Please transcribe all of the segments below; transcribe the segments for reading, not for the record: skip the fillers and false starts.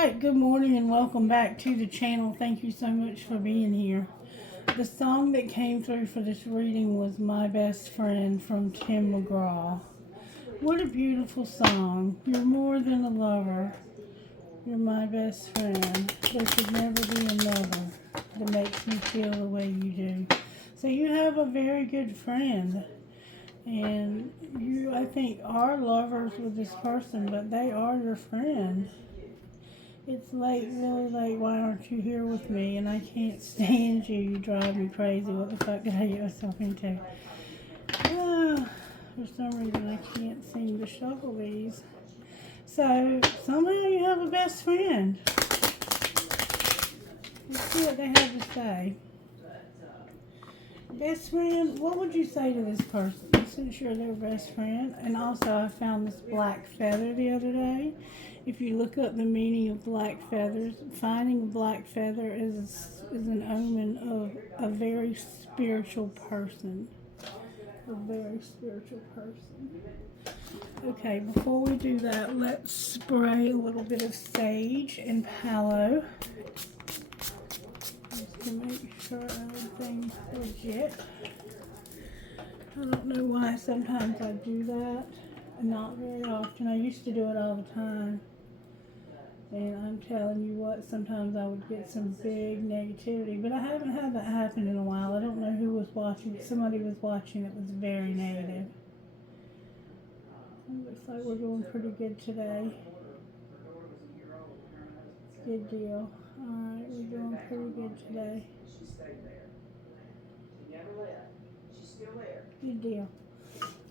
Alright, good morning and welcome back to the channel. Thank you so much for being here. The song that came through for this reading was My Best Friend from Tim McGraw. What a beautiful song. You're more than a lover. You're my best friend. There could never be another that makes me feel the way you do. So you have a very good friend. And you, I think, are lovers with this person, but they are your friend. It's late, really late. Why aren't you here with me? And I can't stand you. You drive me crazy. What the fuck did I get myself into? For some reason, I can't seem to shuffle these. So, somehow you have a best friend. Let's see what they have to say. Best friend, what would you say to this person since you're their best friend? And also, I found this black feather the other day. If you look up the meaning of black feathers, finding a black feather is an omen of a very spiritual person. A very spiritual person. Okay, before we do that, let's spray a little bit of sage and palo. Just to make sure everything's legit. I don't know why sometimes I do that. Not very often. I used to do it all the time. And I'm telling you what, sometimes I would get some big negativity. But I haven't had that happen in a while. I don't know who was watching. Somebody was watching that was very negative. It looks like we're doing pretty good today. Good deal. Alright, we're doing pretty good today. Good deal.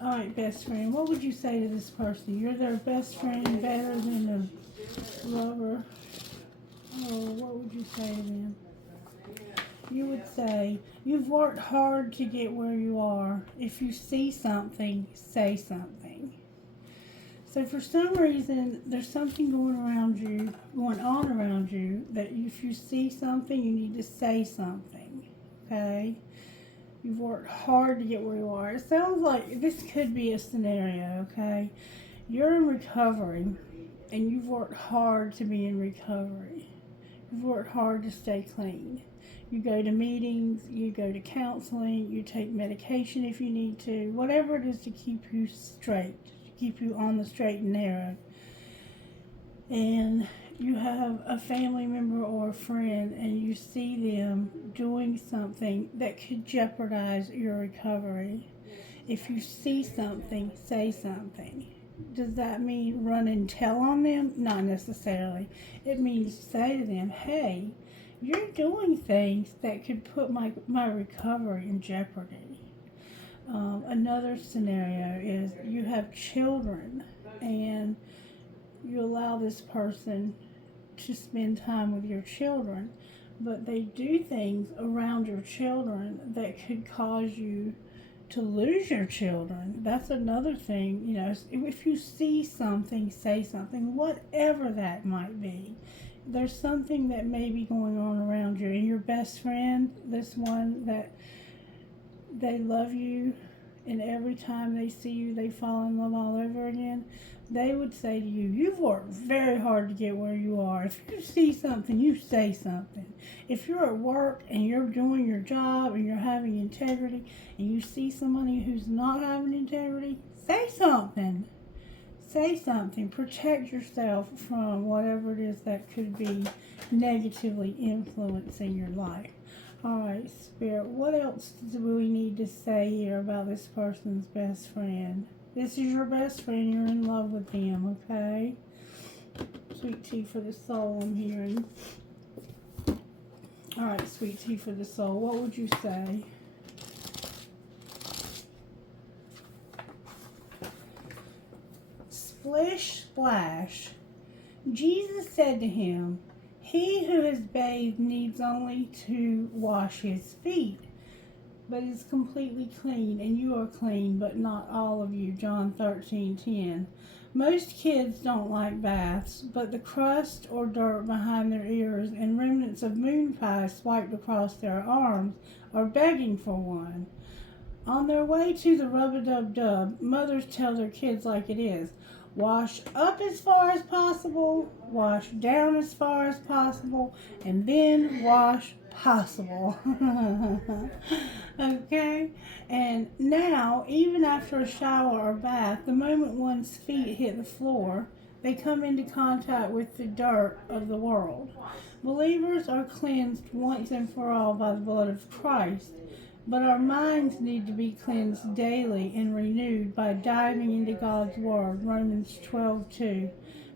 Alright, best friend, what would you say to this person? You're their best friend, better than a lover. Oh, what would you say to them? You would say, you've worked hard to get where you are. If you see something, say something. So for some reason, there's something going on around you, that if you see something, you need to say something, okay? You've worked hard to get where you are. It sounds like this could be a scenario, okay? You're in recovery, and you've worked hard to be in recovery. You've worked hard to stay clean. You go to meetings, you go to counseling, you take medication if you need to, whatever it is to keep you straight, to keep you on the straight and narrow. And you have a family member or a friend and you see them doing something that could jeopardize your recovery. If you see something, say something. Does that mean run and tell on them? Not necessarily. It means say to them, hey, you're doing things that could put my recovery in jeopardy. Another scenario is you have children and you allow this person to spend time with your children, but they do things around your children that could cause you to lose your children. That's another thing. You know, if you see something, say something, whatever that might be. There's something that may be going on around you, and your best friend, this one that they love you, and every time they see you, they fall in love all over again. They would say to you, you've worked very hard to get where you are. If you see something, you say something. If you're at work and you're doing your job and you're having integrity and you see somebody who's not having integrity, say something. Say something. Protect yourself from whatever it is that could be negatively influencing your life. Alright, Spirit, what else do we need to say here about this person's best friend? This is your best friend. You're in love with them, okay? Sweet tea for the soul, I'm hearing. Alright, sweet tea for the soul. What would you say? Splish, splash. Jesus said to him, he who is bathed needs only to wash his feet, but is completely clean, and you are clean, but not all of you. John 13:10. Most kids don't like baths, but the crust or dirt behind their ears and remnants of moon pie swiped across their arms are begging for one. On their way to the rub-a-dub-dub, mothers tell their kids like it is. Wash up as far as possible, wash down as far as possible, and then wash possible. Okay? And now, even after a shower or bath, the moment one's feet hit the floor, they come into contact with the dirt of the world. Believers are cleansed once and for all by the blood of Christ, but our minds need to be cleansed daily and renewed by diving into God's Word. Romans 12:2.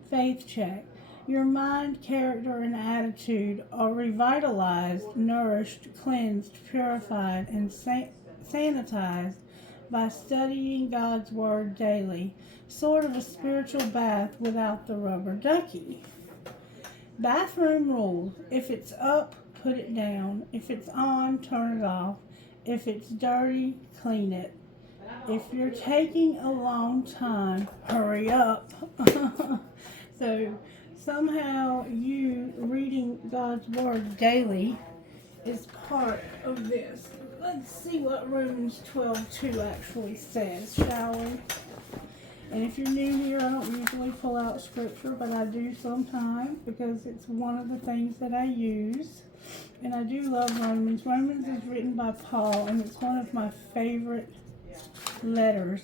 Faith check. Your mind, character, and attitude are revitalized, nourished, cleansed, purified, and sanitized by studying God's Word daily. Sort of a spiritual bath without the rubber ducky. Bathroom rules. If it's up, put it down. If it's on, turn it off. If it's dirty, clean it. If you're taking a long time, hurry up. So somehow you reading God's Word daily is part of this. Let's see what Romans 12:2 actually says, shall we? And if you're new here, I don't usually pull out scripture, but I do sometimes because it's one of the things that I use. And I do love Romans. Romans is written by Paul, and it's one of my favorite letters.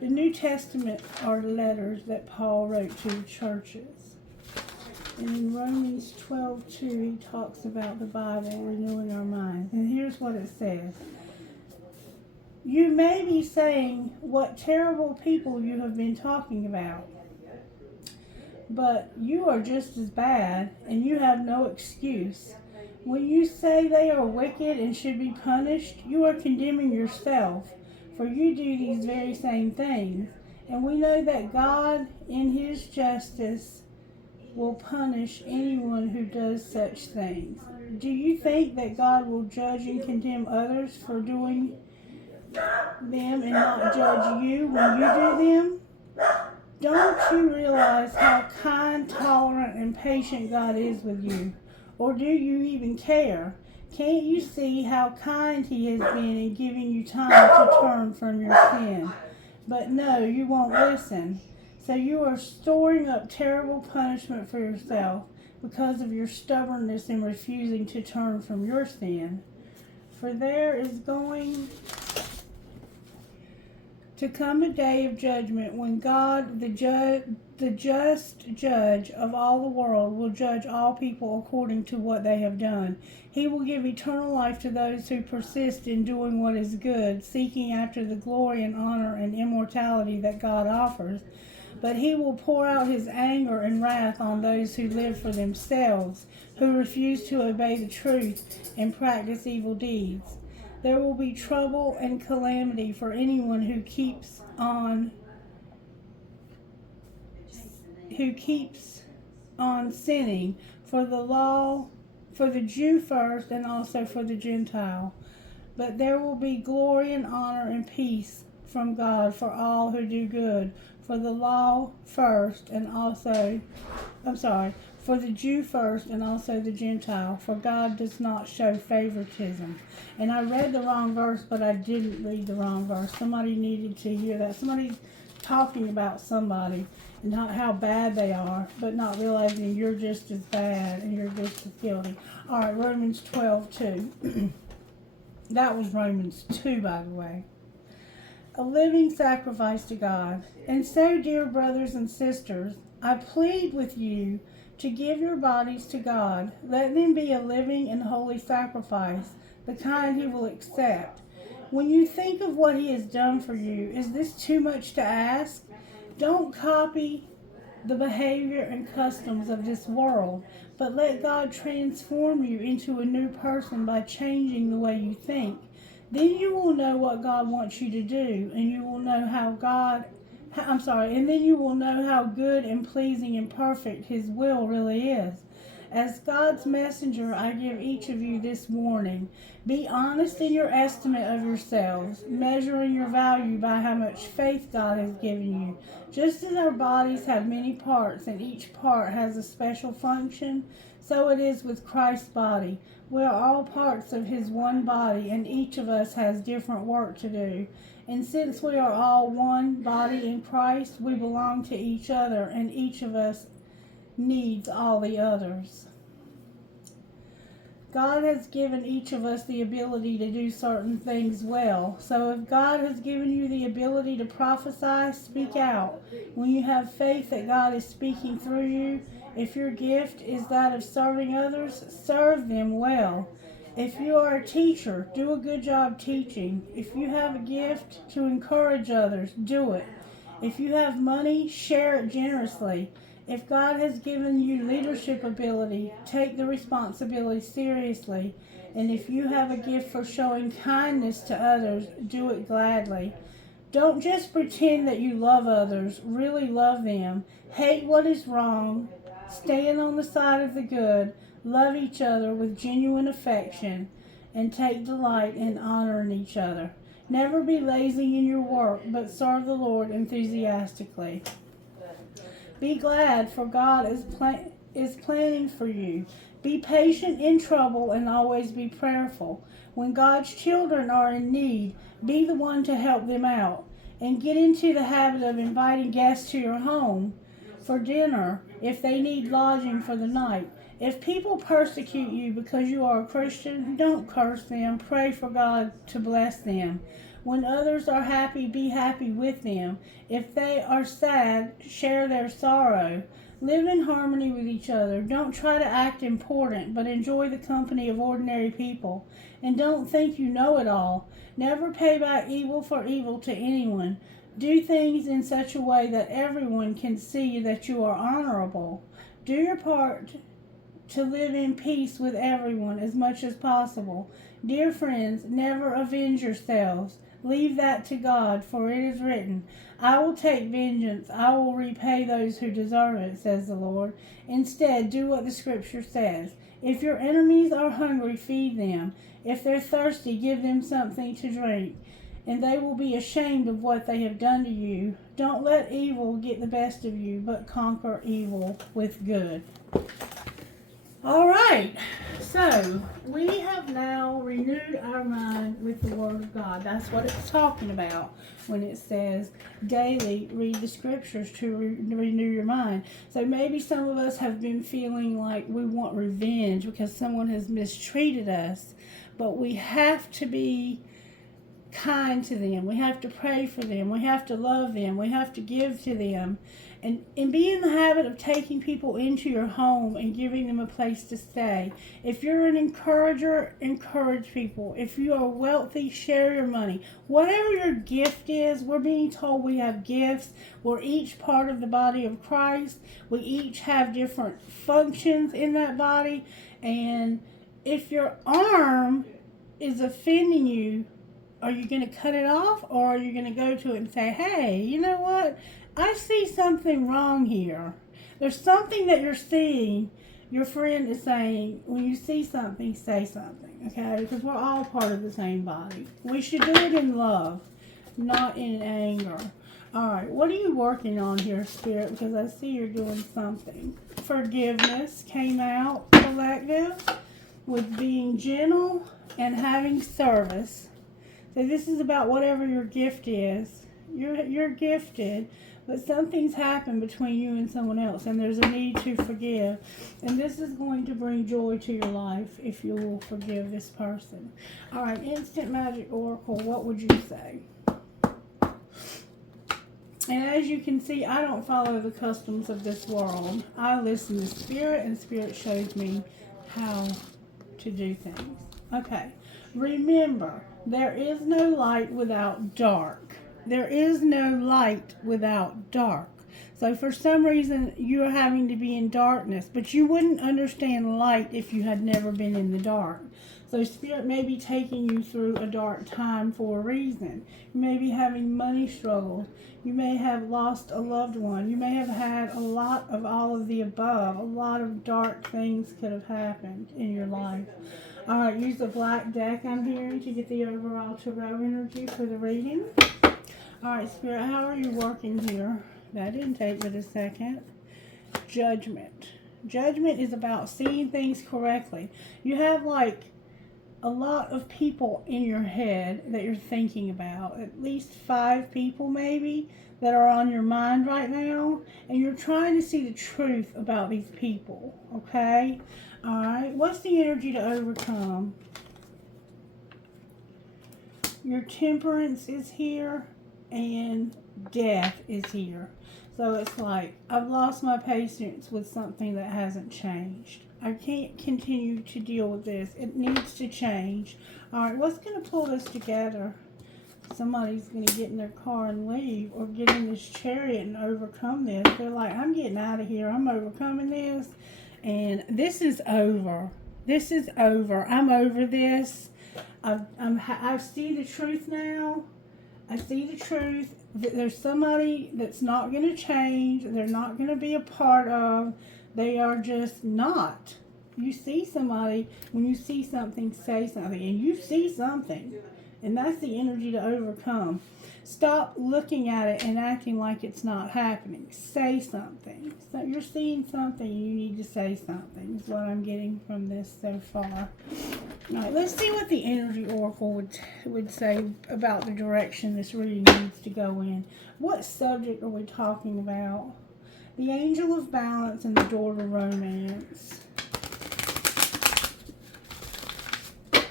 The New Testament are letters that Paul wrote to the churches. And in Romans 12:2, he talks about the Bible renewing our minds. And here's what it says. You may be saying, what terrible people you have been talking about. But you are just as bad, and you have no excuse. When you say they are wicked and should be punished, you are condemning yourself, for you do these very same things. And we know that God, in His justice, will punish anyone who does such things. Do you think that God will judge and condemn others for doing them and not judge you when you do them? Don't you realize how kind, tolerant, and patient God is with you? Or do you even care? Can't you see how kind He has been in giving you time to turn from your sin? But no, you won't listen. So you are storing up terrible punishment for yourself because of your stubbornness in refusing to turn from your sin. For there is going to come a day of judgment when God, the just judge of all the world, will judge all people according to what they have done. He will give eternal life to those who persist in doing what is good, seeking after the glory and honor and immortality that God offers. But He will pour out His anger and wrath on those who live for themselves, who refuse to obey the truth and practice evil deeds. There will be trouble and calamity for anyone who keeps on sinning, for the Jew first and also for the Gentile. But there will be glory and honor and peace from God for all who do good, for the Jew first and also the Gentile, for God does not show favoritism. And I read the wrong verse, but I didn't read the wrong verse. Somebody needed to hear that. Somebody's talking about somebody and not how bad they are, but not realizing you're just as bad and you're just as guilty. All right, Romans 12:2. That was Romans 2, by the way. A living sacrifice to God. And so, dear brothers and sisters, I plead with you to give your bodies to God. Let them be a living and holy sacrifice, the kind He will accept. When you think of what He has done for you, is this too much to ask? Don't copy the behavior and customs of this world, but let God transform you into a new person by changing the way you think. Then you will know what God wants you to do, and you will know and then you will know how good and pleasing and perfect His will really is. As God's messenger, I give each of you this warning. Be honest in your estimate of yourselves, measuring your value by how much faith God has given you. Just as our bodies have many parts and each part has a special function, so it is with Christ's body. We are all parts of his one body, and each of us has different work to do. And since we are all one body in Christ, we belong to each other, and each of us needs all the others. God has given each of us the ability to do certain things well. So if God has given you the ability to prophesy, speak out. When you have faith that God is speaking through you, if your gift is that of serving others, serve them well. If you are a teacher, do a good job teaching. If you have a gift to encourage others, do it. If you have money, share it generously. If God has given you leadership ability, take the responsibility seriously. And if you have a gift for showing kindness to others, do it gladly. Don't just pretend that you love others, really love them. Hate what is wrong, stand on the side of the good, love each other with genuine affection, and take delight in honoring each other. Never be lazy in your work, but serve the Lord enthusiastically. Be glad, for God is planning for you. Be patient in trouble and always be prayerful. When God's children are in need, be the one to help them out. And get into the habit of inviting guests to your home for dinner if they need lodging for the night. If people persecute you because you are a Christian, don't curse them. Pray for God to bless them. When others are happy, be happy with them. If they are sad, share their sorrow. Live in harmony with each other. Don't try to act important, but enjoy the company of ordinary people. And don't think you know it all. Never pay back evil for evil to anyone. Do things in such a way that everyone can see that you are honorable. Do your part to live in peace with everyone as much as possible. Dear friends, never avenge yourselves. Leave that to God, for it is written, I will take vengeance, I will repay those who deserve it, says the Lord. Instead, do what the Scripture says. If your enemies are hungry, feed them. If they're thirsty, give them something to drink. And they will be ashamed of what they have done to you. Don't let evil get the best of you, but conquer evil with good. All right, so we have now renewed our mind with the Word of God. That's what it's talking about when it says daily read the Scriptures to renew your mind. So maybe some of us have been feeling like we want revenge because someone has mistreated us, but we have to be kind to them. We have to pray for them. We have to love them. We have to give to them. And be in the habit of taking people into your home and giving them a place to stay. If you're an encourager, encourage people. If you are wealthy, share your money. Whatever your gift is, we're being told we have gifts. We're each part of the body of Christ. We each have different functions in that body. And if your arm is offending you, are you going to cut it off, or are you going to go to it and say, hey, you know what? I see something wrong here. There's something that you're seeing. Your friend is saying, when you see something, say something, okay? Because we're all part of the same body. We should do it in love, not in anger. All right, what are you working on here, Spirit? Because I see you're doing something. Forgiveness came out collective with being gentle and having service. So this is about whatever your gift is. You're gifted, but something's happened between you and someone else, and there's a need to forgive. And this is going to bring joy to your life if you will forgive this person. All right, Instant Magic Oracle, what would you say? And as you can see, I don't follow the customs of this world. I listen to Spirit, and Spirit shows me how to do things. Okay, remember, there is no light without dark. There is no light without dark. So for some reason, you're having to be in darkness, but you wouldn't understand light if you had never been in the dark. So Spirit may be taking you through a dark time for a reason. You may be having money struggles. You may have lost a loved one. You may have had a lot of all of the above. A lot of dark things could have happened in your life. All right, use the black deck I'm hearing to get the overall tarot energy for the reading. All right, Spirit, how are you working here? That didn't take but a second. Judgment. Judgment is about seeing things correctly. You have like a lot of people in your head that you're thinking about. At least 5 people maybe that are on your mind right now. And you're trying to see the truth about these people. Okay? Alright. What's the energy to overcome? Your temperance is here. And death is here. So it's like, I've lost my patience with something that hasn't changed. I can't continue to deal with this. It needs to change. All right, what's going to pull this together? Somebody's going to get in their car and leave, or get in this chariot and overcome this. They're like, I'm getting out of here. I'm overcoming this. And this is over. This is over. I'm over this. I see the truth now. I see the truth. There's somebody that's not going to change. They're not going to be a part of. They are just not. You see somebody, when you see something, say something. And you see something. And that's the energy to overcome. Stop looking at it and acting like it's not happening. Say something. So you're seeing something, and you need to say something, is what I'm getting from this so far. All right, let's see what the energy oracle would say about the direction this reading needs to go in. What subject are we talking about? The Angel of Balance and the Door to Romance.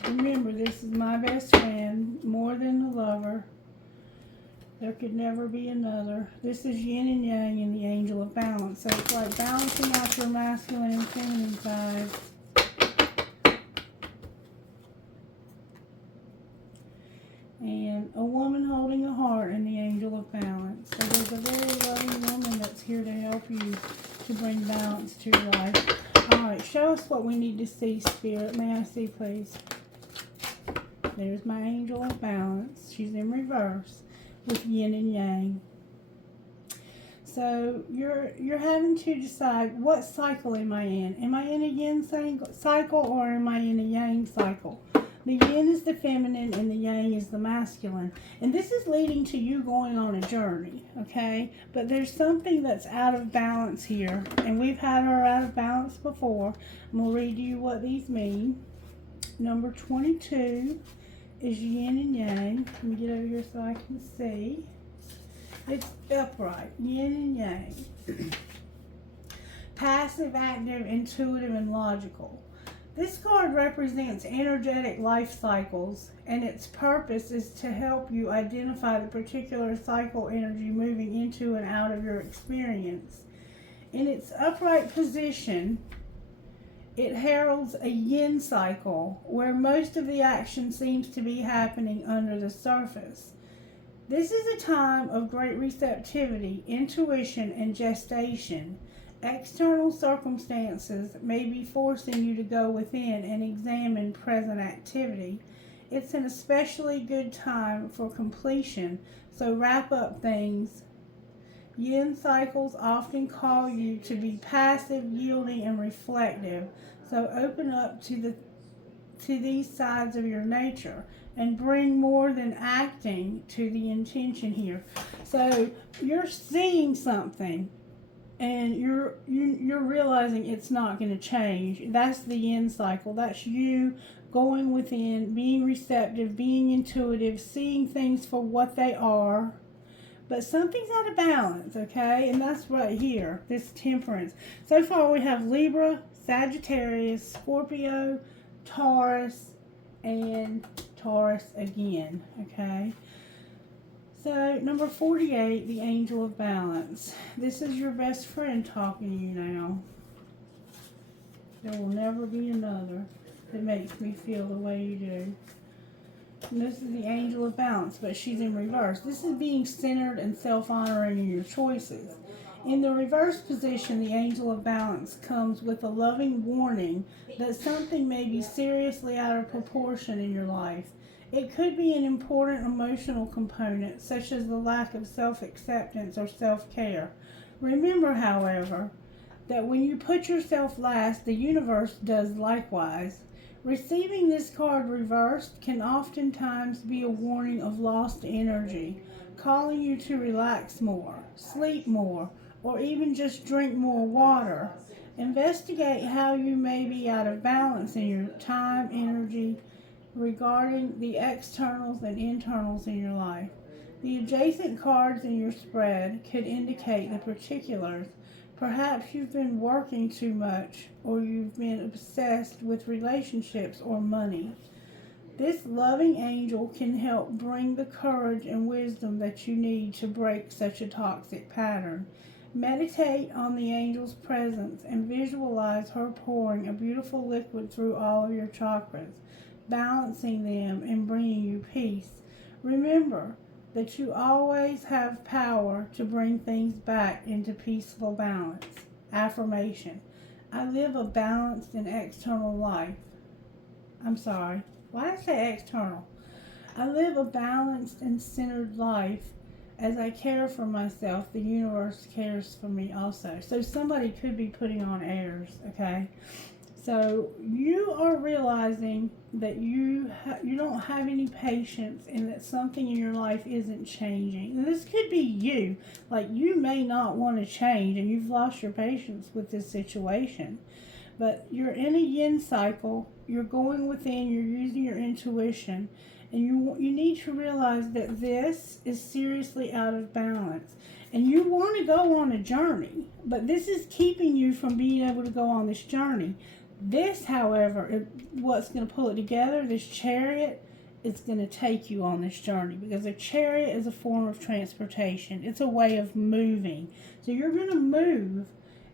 Remember, this is my best friend, more than the lover. There could never be another. This is yin and yang in the Angel of Balance. So it's like balancing out your masculine and feminine side. And a woman holding a heart in the Angel of Balance. So there's a very loving woman that's here to help you to bring balance to your life. Alright, show us what we need to see, Spirit. May I see, please? There's my Angel of Balance. She's in reverse with yin and yang. So you're having to decide, what cycle am I in? Am I in a yin cycle, or am I in a yang cycle? The yin is the feminine and the yang is the masculine. And this is leading to you going on a journey, okay? But there's something that's out of balance here. And we've had her out of balance before. I'm going to read you what these mean. Number 22 is yin and yang. Let me get over here so I can see. It's upright, yin and yang. Passive, active, intuitive, and logical. This card represents energetic life cycles, and its purpose is to help you identify the particular cycle energy moving into and out of your experience. In its upright position, it heralds a yin cycle, where most of the action seems to be happening under the surface. This is a time of great receptivity, intuition, and gestation. External circumstances may be forcing you to go within and examine present activity. It's an especially good time for completion, so wrap up things. Yin cycles often call you to be passive, yielding, and reflective, so open up to these sides of your nature and bring more than acting to the intention here. So you're seeing something, and you're realizing it's not going to change. That's the yin cycle. That's you going within, being receptive, being intuitive, seeing things for what they are. But something's out of balance, okay? And that's right here, this temperance. So far we have Libra, Sagittarius, Scorpio, Taurus, and Taurus again, okay? So, number 48, the Angel of Balance. This is your best friend talking to you now. There will never be another that makes me feel the way you do. And this is the Angel of Balance, but she's in reverse. This is being centered and self-honoring in your choices. In the reverse position, the angel of balance comes with a loving warning that something may be seriously out of proportion in your life. It could be an important emotional component, such as the lack of self-acceptance or self-care. Remember, however, that when you put yourself last, the universe does likewise. Receiving this card reversed can oftentimes be a warning of lost energy, calling you to relax more, sleep more, or even just drink more water. Investigate how you may be out of balance in your time, energy, regarding the externals and internals in your life. The adjacent cards in your spread could indicate the particulars. Perhaps you've been working too much, or you've been obsessed with relationships or money. This loving angel can help bring the courage and wisdom that you need to break such a toxic pattern. Meditate on the angel's presence and visualize her pouring a beautiful liquid through all of your chakras, balancing them and bringing you peace. Remember that you always have power to bring things back into peaceful balance. Affirmation: I live a balanced and external life. Why did I say external? I live a balanced and centered life. As I care for myself, the universe cares for me also. So somebody could be putting on airs, okay? So you are realizing that you don't have any patience and that something in your life isn't changing. And this could be you. Like, you may not want to change and you've lost your patience with this situation. But you're in a yin cycle. You're going within. You're using your intuition. And you need to realize that this is seriously out of balance. And you want to go on a journey. But this is keeping you from being able to go on this journey. This, however, what's going to pull it together, this chariot, is going to take you on this journey. Because a chariot is a form of transportation. It's a way of moving. So you're going to move.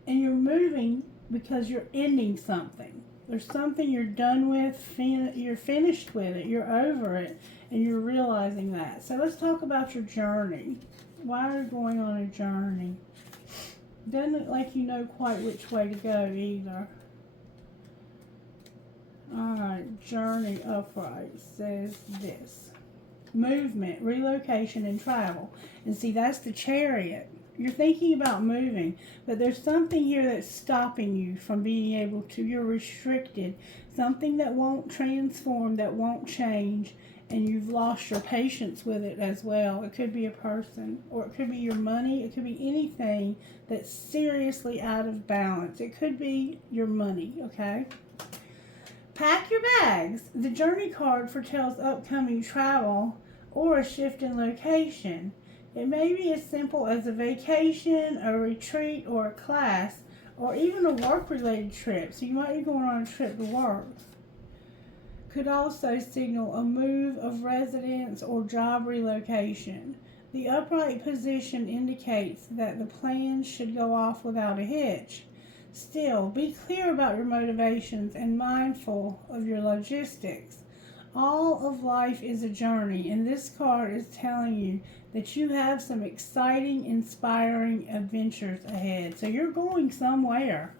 And you're moving because you're ending something. There's something you're done with, you're finished with it, you're over it, and you're realizing that. So let's talk about your journey. Why are you going on a journey? Doesn't look like you know quite which way to go either. Alright, journey upright says this: movement, relocation, and travel. And see, that's the chariot. You're thinking about moving, but there's something here that's stopping you from being able to. You're restricted. Something that won't transform, that won't change, and you've lost your patience with it as well. It could be a person, or it could be your money. It could be anything that's seriously out of balance. It could be your money, okay? Pack your bags. The journey card foretells upcoming travel or a shift in location. It may be as simple as a vacation, a retreat, or a class, or even a work-related trip. So you might be going on a trip to work. Could also signal a move of residence or job relocation. The upright position indicates that the plans should go off without a hitch. Still, be clear about your motivations and mindful of your logistics. All of life is a journey, and this card is telling you that you have some exciting, inspiring adventures ahead. So you're going somewhere,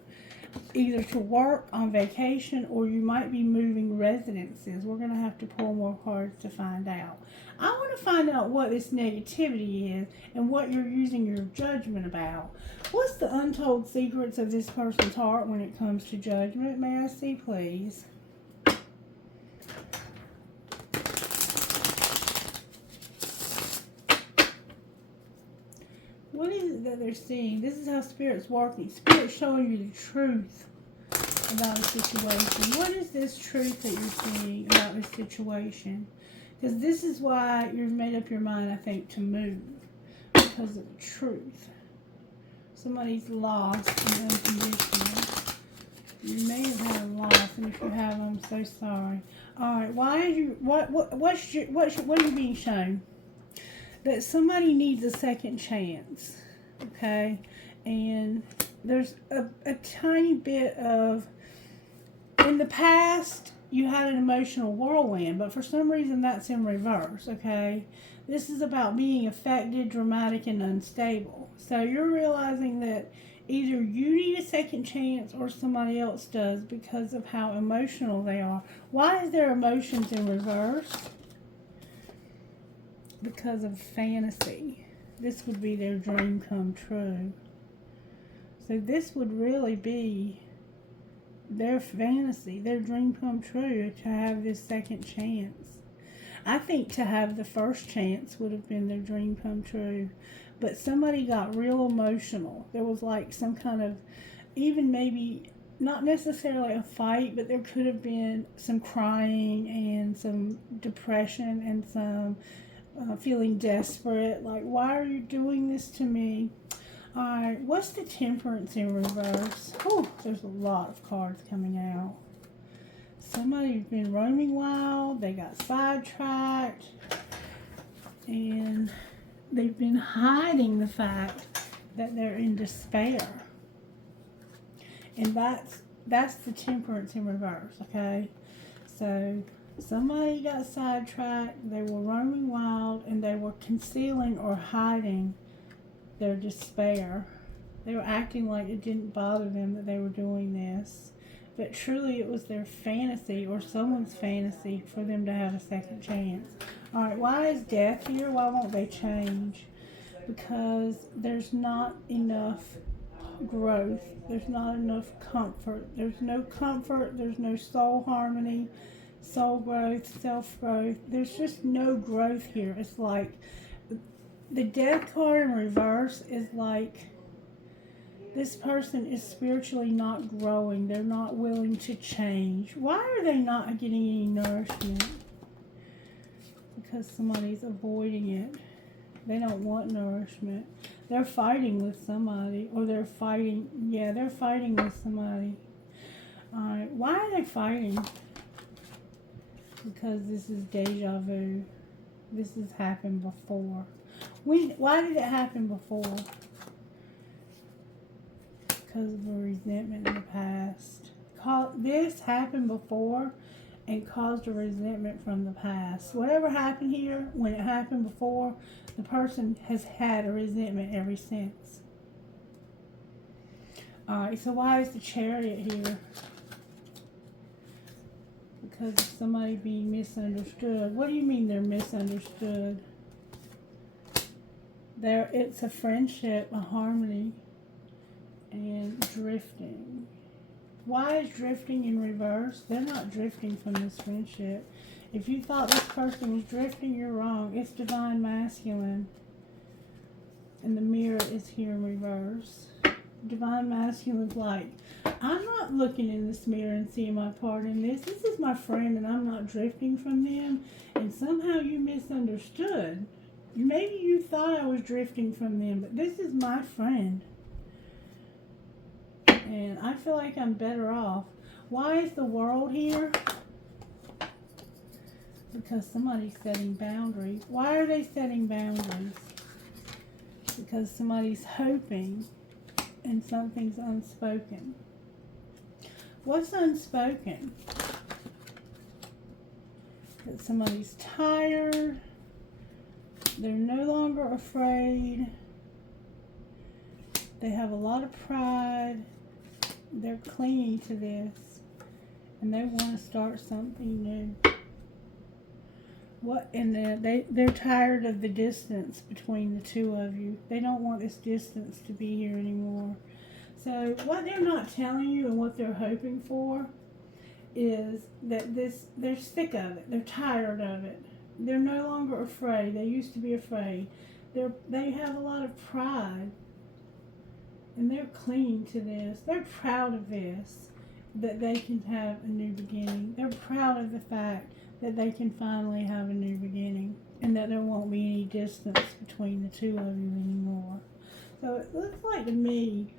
either to work, on vacation, or you might be moving residences. We're going to have to pull more cards to find out. I want to find out what this negativity is and what you're using your judgment about. What's the untold secrets of this person's heart when it comes to judgment? May I see, please? What is it that they're seeing? This is how Spirit's working. Spirit's showing you the truth about a situation. What is this truth that you're seeing about this situation? Because this is why you've made up your mind, I think, to move. Because of the truth. Somebody's lost and unconditional. You may have had a loss, and if you have, I'm so sorry. Alright, why are you, what are you being shown? That somebody needs a second chance, okay? And there's a tiny bit of, in the past, you had an emotional whirlwind, but for some reason that's in reverse, okay? This is about being affected, dramatic, and unstable. So you're realizing that either you need a second chance or somebody else does because of how emotional they are. Why is their emotions in reverse? Because of fantasy. This would be their dream come true. So this would really be their fantasy, their dream come true, to have this second chance. I think to have the first chance would have been their dream come true. But somebody got real emotional. There was like some kind of, even maybe not necessarily a fight, but there could have been some crying and some depression and some feeling desperate. Like, why are you doing this to me? Alright, what's the Temperance in reverse? Oh, there's a lot of cards coming out. Somebody's been roaming wild. They got sidetracked. And they've been hiding the fact that they're in despair. And that's the Temperance in reverse, okay? So somebody got sidetracked, they were roaming wild, and they were concealing or hiding their despair. They were acting like it didn't bother them that they were doing this. But truly it was their fantasy or someone's fantasy for them to have a second chance. Alright, why is Death here? Why won't they change? Because there's not enough growth. There's not enough comfort. There's no comfort. There's no soul harmony, soul growth, self-growth. There's just no growth here. It's like the Death card in reverse is like this person is spiritually not growing. They're not willing to change. Why are they not getting any nourishment? Because somebody's avoiding it. They don't want nourishment. They're fighting with somebody, or they're fighting with somebody. Alright, why are they fighting? Because this is deja vu. This has happened before. Why did it happen before? Because of a resentment in the past. This happened before and caused a resentment from the past. Whatever happened here, when it happened before, the person has had a resentment ever since. Alright, so why is the Chariot here? Because of somebody being misunderstood. What do you mean they're misunderstood? It's a friendship, a harmony, and drifting. Why is drifting in reverse? They're not drifting from this friendship. If you thought this person was drifting, you're wrong. It's Divine Masculine. And the Mirror is here in reverse. Divine Masculine's like, I'm not looking in this mirror and seeing my part in this. This is my friend and I'm not drifting from them. And somehow you misunderstood. Maybe you thought I was drifting from them, but this is my friend. And I feel like I'm better off. Why is the World here? Because somebody's setting boundaries. Why are they setting boundaries? Because somebody's hoping and something's unspoken. What's unspoken? That somebody's tired. They're no longer afraid. They have a lot of pride. They're clinging to this. And they want to start something new. They're tired of the distance between the two of you. They don't want this distance to be here anymore. So what they're not telling you and what they're hoping for is that they're sick of it. They're tired of it. They're no longer afraid. They used to be afraid. They have a lot of pride. And they're clinging to this. They're proud of this, that they can have a new beginning. They're proud of the fact that they can finally have a new beginning and that there won't be any distance between the two of you anymore. So it looks like to me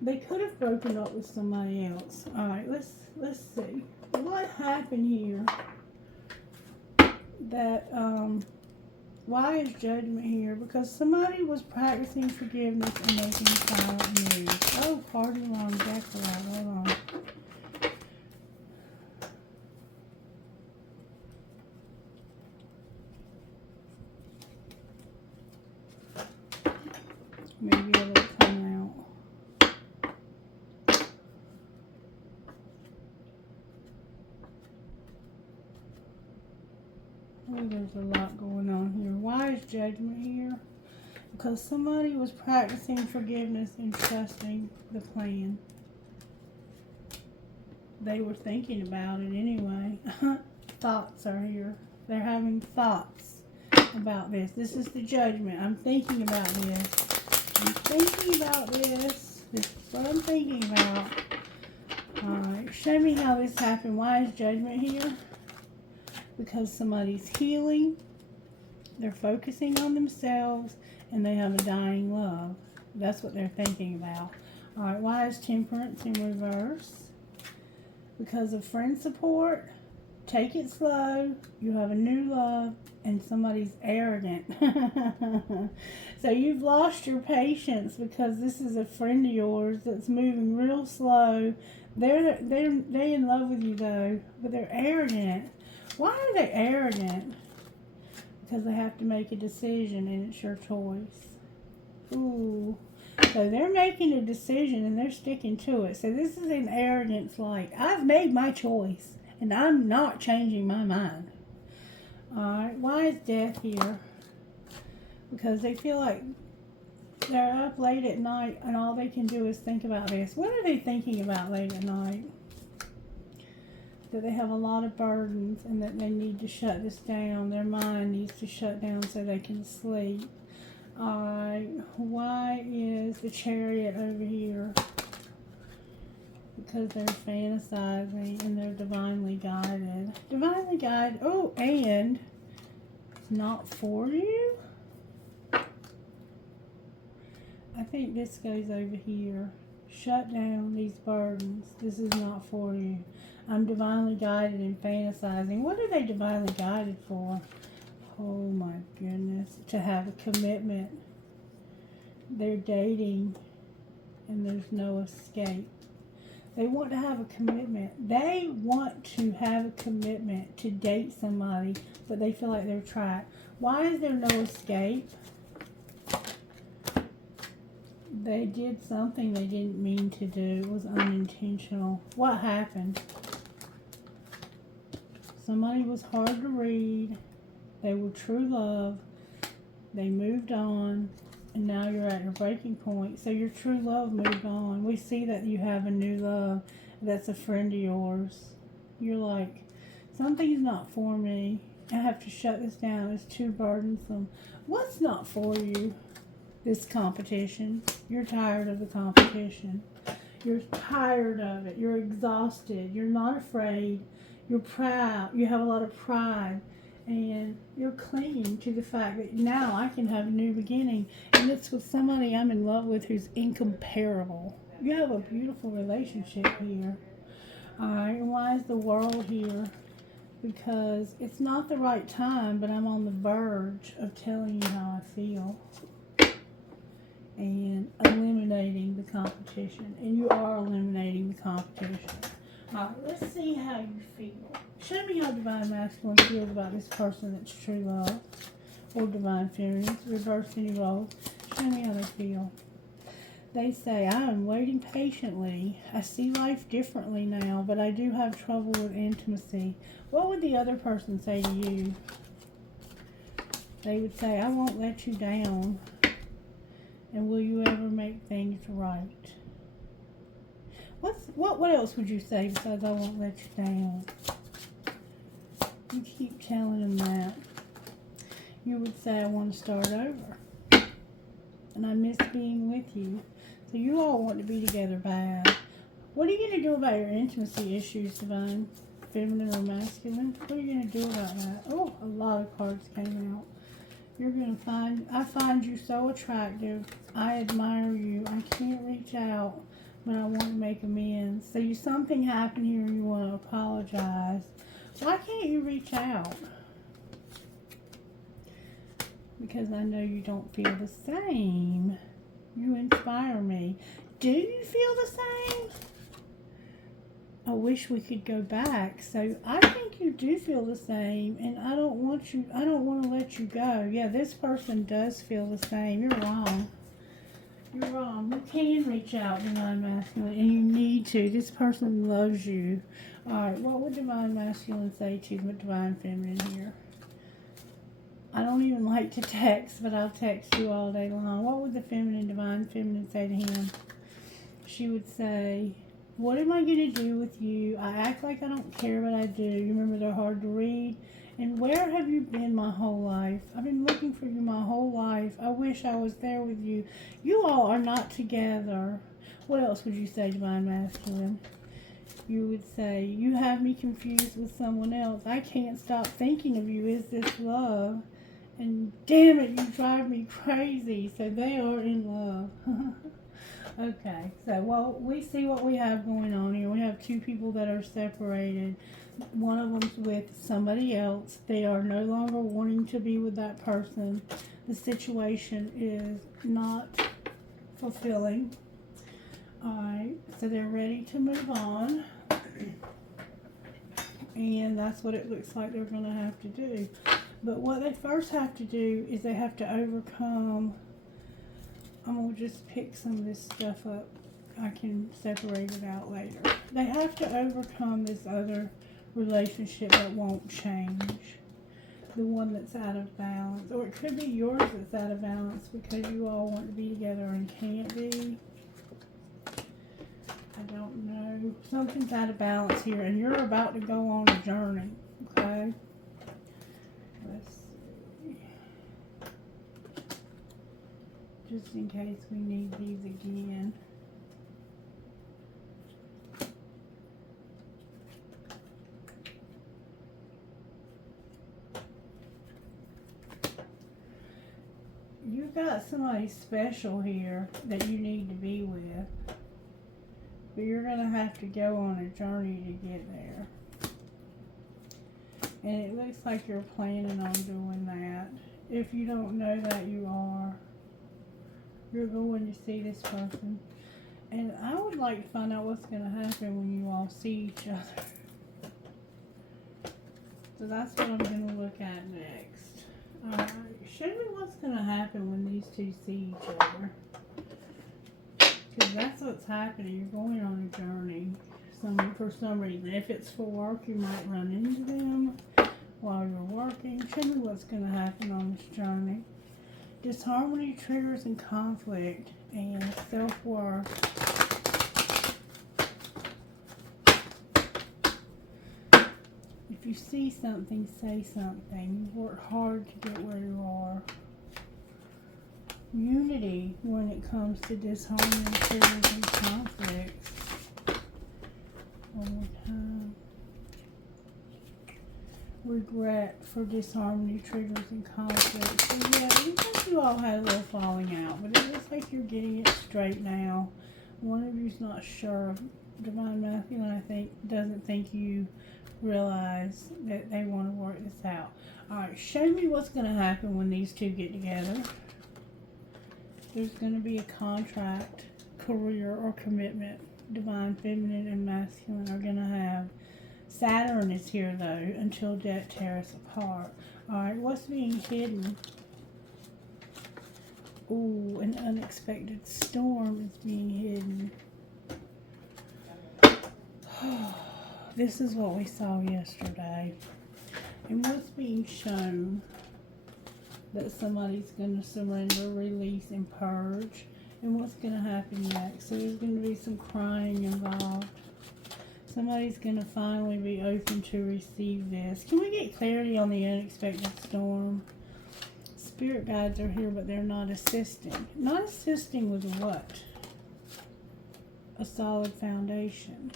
they could have broken up with somebody else. Alright, let's see. What happened here? Why is Judgment here? Because somebody was practicing forgiveness and making silent moves. Oh, pardon the wrong deck for that. Hold on. Oh, there's a lot going on here. Why is judgment here? Because somebody was practicing forgiveness and trusting the plan. They were thinking about it anyway. Thoughts are here. They're having thoughts about this. This is the judgment. I'm thinking about this. I'm thinking about this. This is what I'm thinking about. Alright, show me how this happened. Why is judgment here? Because somebody's healing. They're focusing on themselves. And they have a dying love. That's what they're thinking about. Alright, why is temperance in reverse? Because of friend support. Take it slow. You have a new love. And somebody's arrogant. So you've lost your patience because this is a friend of yours that's moving real slow. They're in love with you though. But they're arrogant. Why are they arrogant? Because they have to make a decision and it's your choice. Ooh. So they're making a decision and they're sticking to it. So this is an arrogance like, I've made my choice and I'm not changing my mind. Alright, why is death here? Because they feel like they're up late at night and all they can do is think about this. What are they thinking about late at night? That they have a lot of burdens and that they need to shut this down. Their mind needs to shut down so they can sleep. Alright, why is the Chariot over here? Because they're fantasizing and they're divinely guided. Divinely guided. Oh, and it's not for you? I think this goes over here. Shut down these burdens. This is not for you. I'm divinely guided and fantasizing. What are they divinely guided for? Oh my goodness. To have a commitment. They're dating and there's no escape. They want to have a commitment. They want to have a commitment to date somebody, but they feel like they're trapped. Why is there no escape? They did something they didn't mean to do. It was unintentional. What happened? Somebody was hard to read. They were true love. They moved on. And now you're at your breaking point. So your true love moved on. We see that you have a new love. That's a friend of yours. You're like, something's not for me. I have to shut this down. It's too burdensome. What's not for you? This competition. You're tired of the competition. You're tired of it. You're exhausted. You're not afraid. You're proud. You have a lot of pride. And you're clinging to the fact that now I can have a new beginning. And it's with somebody I'm in love with who's incomparable. You have a beautiful relationship here. Alright, and why is the World here? Because it's not the right time, but I'm on the verge of telling you how I feel. And eliminating the competition. And you are eliminating the competition. Alright, let's see how you feel. Show me how Divine Masculine feels about this person that's true love. Or Divine Feminine. Reverse any role. Show me how they feel. They say, I am waiting patiently. I see life differently now, but I do have trouble with intimacy. What would the other person say to you? They would say, I won't let you down. And will you ever make things right? What else would you say besides I won't let you down? You keep telling them that. You would say, I want to start over. And I miss being with you. So you all want to be together bad. What are you going to do about your intimacy issues, Divine? Feminine or masculine? What are you going to do about that? Oh, a lot of cards came out. You're going to I find you so attractive. I admire you. I can't reach out, but I want to make amends. So something happened here and you want to apologize. Why can't you reach out? Because I know you don't feel the same. You inspire me. Do you feel the same? I wish we could go back. So I think you do feel the same, and I don't want to let you go. Yeah, this person does feel the same. You're wrong. You're wrong. You can reach out, Divine Masculine, and you need to. This person loves you. Alright, what would Divine Masculine say to Divine Feminine here? I don't even like to text, but I'll text you all day long. What would the divine feminine say to him? She would say, what am I going to do with you? I act like I don't care, but I do. You remember they're hard to read. And where have you been my whole life? I've been looking for you my whole life. I wish I was there with you. You all are not together. What else would you say, divine masculine? You would say, you have me confused with someone else. I can't stop thinking of you. Is this love? And damn it, you drive me crazy. So they are in love. Okay, so well, we see what we have going on here. We have two people that are separated. One of them's with somebody else. They are no longer wanting to be with that person. The situation is not fulfilling. Alright, so they're ready to move on. And that's what it looks like they're going to have to do. But what they first have to do is they have to overcome. I'm going to just pick some of this stuff up. I can separate it out later. They have to overcome this other relationship that won't change. The one that's out of balance. Or it could be yours that's out of balance because you all want to be together and can't be. I don't know. Something's out of balance here and you're about to go on a journey. Okay? Let's see. Just in case we need these again. You got somebody special here that you need to be with. But you're going to have to go on a journey to get there. And it looks like you're planning on doing that. If you don't know that, you are. You're going to see this person. And I would like to find out what's going to happen when you all see each other. So that's what I'm going to look at next. Alright, show me what's going to happen when these two see each other. Because that's what's happening. You're going on a journey for some reason. If it's for work, you might run into them while you're working. Show me what's going to happen on this journey. Disharmony, triggers, and conflict, and self-worth. If you see something, say something. You work hard to get where you are. Unity when it comes to disharmony, triggers, and conflicts. One more time. Regret for disharmony, triggers, and conflict. So yeah, it looks like you all had a little falling out, but it looks like you're getting it straight now. One of you's not sure. Divine Masculine, I think, doesn't think you realize that they want to work this out. Alright, show me what's going to happen when these two get together. There's going to be a contract, career, or commitment. Divine Feminine and Masculine are going to have. Saturn is here, though, until death tears us apart. Alright, what's being hidden? Ooh, an unexpected storm is being hidden. This is what we saw yesterday. And what's being shown? That somebody's going to surrender, release, and purge. And what's going to happen next? So there's going to be some crying involved. Somebody's going to finally be open to receive this. Can we get clarity on the unexpected storm? Spirit guides are here, but they're not assisting. Not assisting with what? A solid foundation.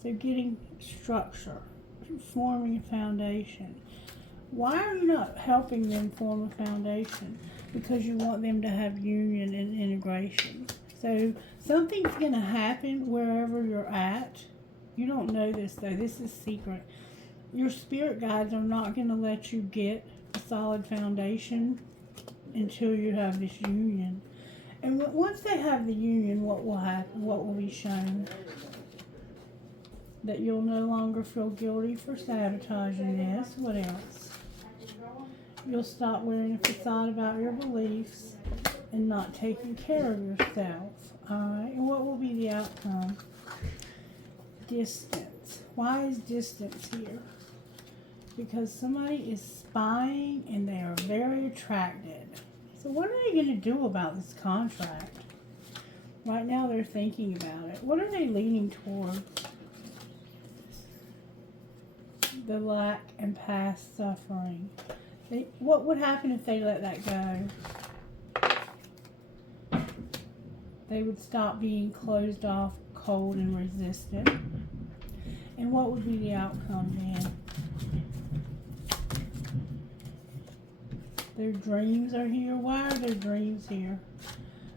So getting structure, forming a foundation. Why are you not helping them form a foundation? Because you want them to have union and integration. So something's going to happen wherever you're at. You don't know this, though. This is secret. Your spirit guides are not going to let you get a solid foundation until you have this union. And once they have the union, what will happen? What will be shown? That you'll no longer feel guilty for sabotaging this. What else? You'll stop wearing a facade about your beliefs and not taking care of yourself. Alright, and what will be the outcome? Distance. Why is distance here? because somebody is spying and they are very attracted. So what are they going to do about this contract? Right now they're thinking about it. What are they leaning towards? The lack and past suffering. What would happen if they let that go? They would stop being closed off, cold, and resistant. And what would be the outcome then? Their dreams are here. Why are their dreams here?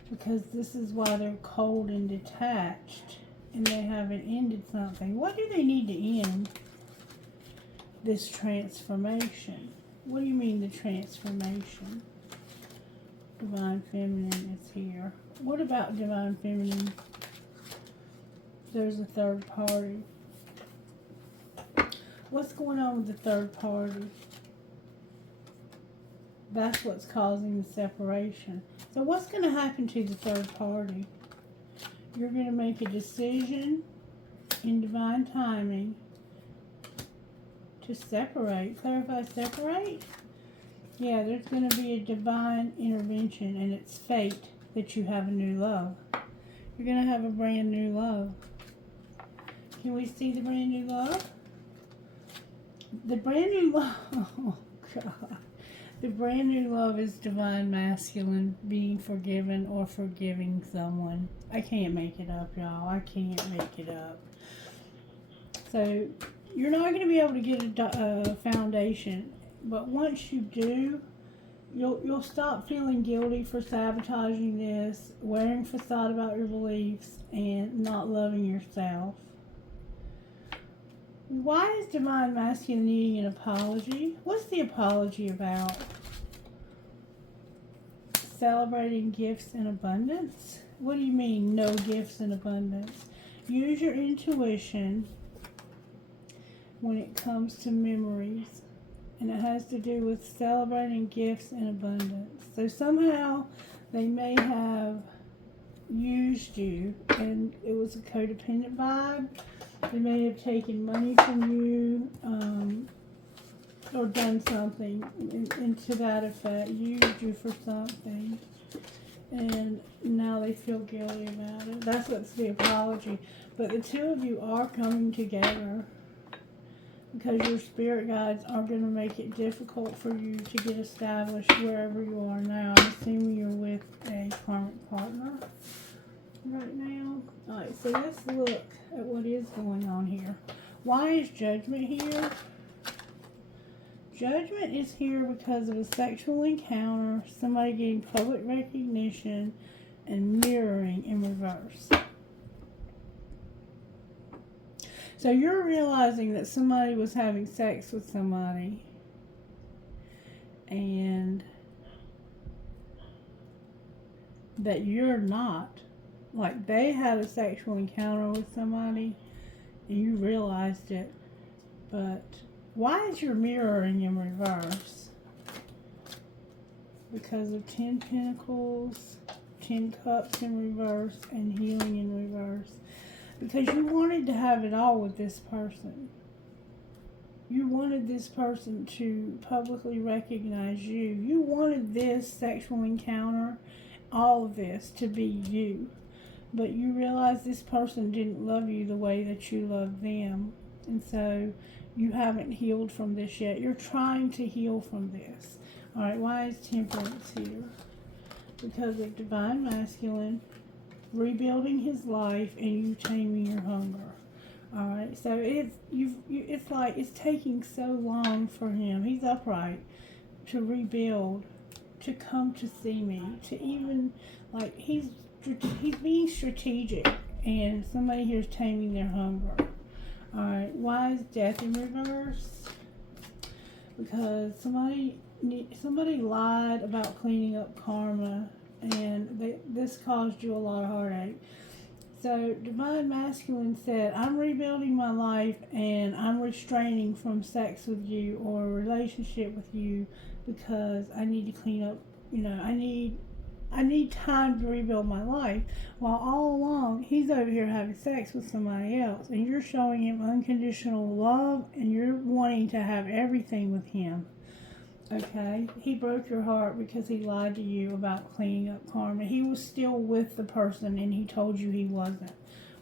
Because this is why they're cold and detached, and they haven't ended something. What do they need to end? This transformation. What do you mean the transformation? Divine Feminine is here. What about Divine Feminine? There's a third party. What's going on with the third party? That's what's causing the separation. So what's going to happen to the third party? You're going to make a decision in divine timing to separate. Clarify, separate? Yeah, there's going to be a divine intervention, and it's fate that you have a new love. You're going to have a brand new love. Can we see the brand new love? The brand new love, oh God. The brand new love is divine masculine, being forgiven or forgiving someone. I can't make it up, y'all. I can't make it up. So, you're not going to be able to get a foundation, but once you do, you'll stop feeling guilty for sabotaging this, wearing facade about your beliefs, and not loving yourself. Why is divine masculine needing an apology? What's the apology about? Celebrating gifts in abundance? What do you mean, no gifts in abundance? Use your intuition when it comes to memories, and it has to do with celebrating gifts in abundance. So somehow they may have used you, and it was a codependent vibe. They may have taken money from you, or done something to that effect, used you for something, and now they feel guilty about it. That's what's the apology. But the two of you are coming together because your spirit guides are going to make it difficult for you to get established wherever you are now. I'm assuming you're with a karmic partner right now. Alright, so let's look at what is going on here. Why is Judgment here? Judgment is here because of a sexual encounter, somebody getting public recognition, and mirroring in reverse. So you're realizing that somebody was having sex with somebody, and that you're not. Like, they had a sexual encounter with somebody, and you realized it, but why is your mirroring in reverse? Because of 10 Pentacles, 10 Cups in reverse, and Healing in reverse. Because you wanted to have it all with this person. You wanted this person to publicly recognize you. You wanted this sexual encounter, all of this, to be you. But you realize this person didn't love you the way that you loved them. And so you haven't healed from this yet. You're trying to heal from this. Alright, why is Temperance here? Because of Divine Masculine, rebuilding his life, and you taming your hunger. Alright, so it's like it's taking so long for him. He's upright to rebuild, to come to see me, to even, like, he's being strategic, and somebody here is taming their hunger. Alright, why is Death in reverse? Because somebody lied about cleaning up karma, and this caused you a lot of heartache. So Divine Masculine said, I'm rebuilding my life, and I'm restraining from sex with you or a relationship with you because I need to clean up, I need I need time to rebuild my life. While all along, he's over here having sex with somebody else, and you're showing him unconditional love, and you're wanting to have everything with him. Okay? He broke your heart because he lied to you about cleaning up karma. He was still with the person, and he told you he wasn't.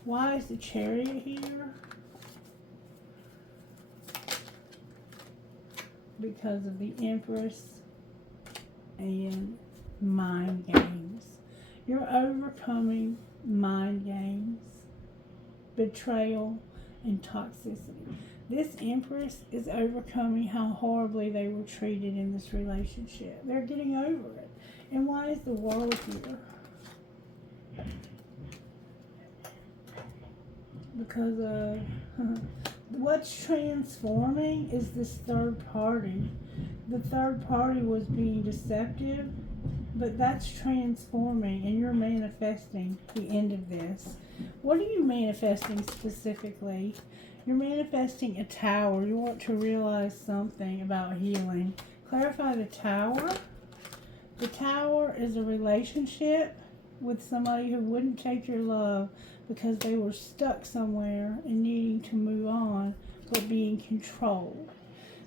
Why is the Chariot here? Because of the Empress and mind games. You're overcoming mind games, betrayal, and toxicity. This Empress is overcoming how horribly they were treated in this relationship. They're getting over it. And why is the World here? Because of what's transforming is this third party. The third party was being deceptive, but that's transforming, and you're manifesting the end of this. What are you manifesting specifically? You're manifesting a tower. You want to realize something about healing. Clarify the tower. The tower is a relationship with somebody who wouldn't take your love because they were stuck somewhere and needing to move on, but being controlled.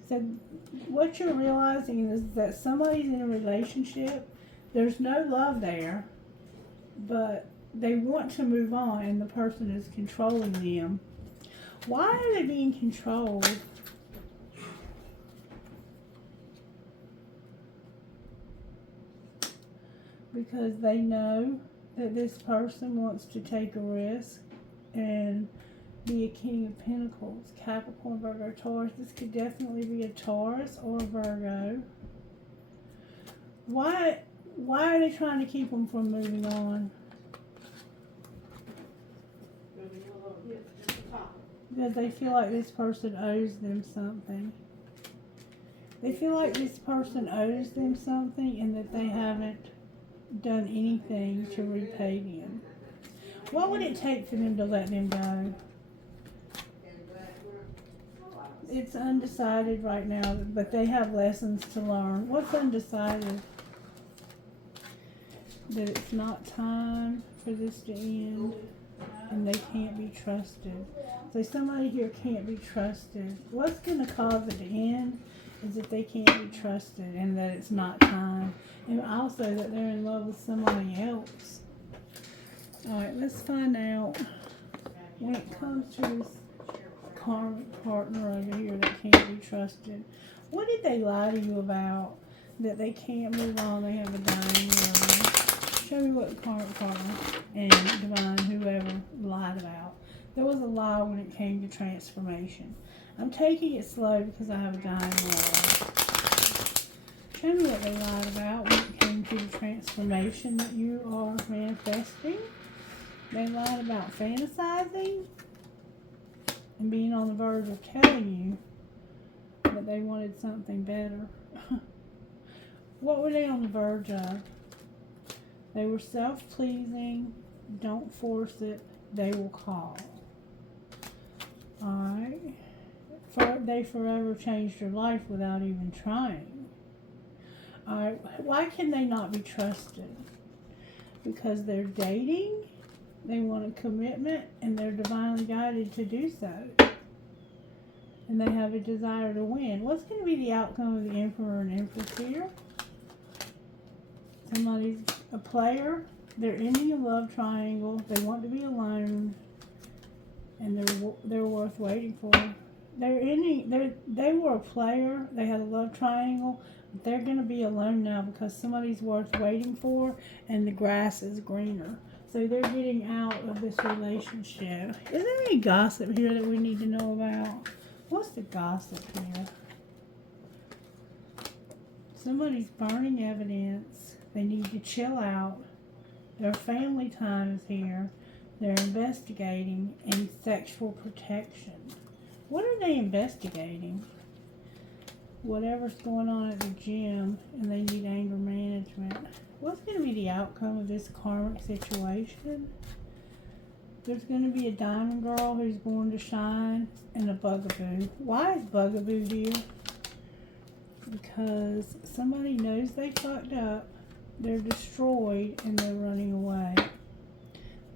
So what you're realizing is that somebody's in a relationship, there's no love there, but they want to move on and the person is controlling them. Why are they being controlled? Because they know that this person wants to take a risk and be a King of Pentacles, Capricorn, Virgo, Taurus. This could definitely be a Taurus or a Virgo. Why are they trying to keep them from moving on? Because they feel like this person owes them something. They feel like this person owes them something and that they haven't done anything to repay them. What would it take for them to let them go? It's undecided right now, but they have lessons to learn. What's undecided? That it's not time for this to end and they can't be trusted. So somebody here can't be trusted. What's going to cause it to end is that they can't be trusted and that it's not time. And also that they're in love with somebody else. Alright, let's find out when it comes to this karmic partner over here that can't be trusted. What did they lie to you about that they can't move on? They have a dying love. Show me what the karmic partner and divine whoever lied about. There was a lie when it came to transformation. I'm taking it slow because I have a dying love. Show me what they lied about when it came to the transformation that you are manifesting. They lied about fantasizing and being on the verge of telling you that they wanted something better. What were they on the verge of? They were self-pleasing. Don't force it. They will call. Alright. They forever changed your life without even trying. Alright. Why can they not be trusted? Because they're dating. They want a commitment and they're divinely guided to do so. And they have a desire to win. What's going to be the outcome of the Emperor and Empress here? Somebody's a player. They're ending a love triangle. They want to be alone. And they're worth waiting for. They were a player. They had a love triangle. But they're going to be alone now because somebody's worth waiting for. And the grass is greener. So they're getting out of this relationship. Is there any gossip here that we need to know about? What's the gossip here? Somebody's burning evidence. They need to chill out. Their family time is here. They're investigating and sexual protection. What are they investigating? Whatever's going on at the gym and they need anger management. What's going to be the outcome of this karmic situation? There's going to be a diamond girl who's born to shine and a bugaboo. Why is bugaboo here? Because somebody knows they fucked up They're destroyed and they're running away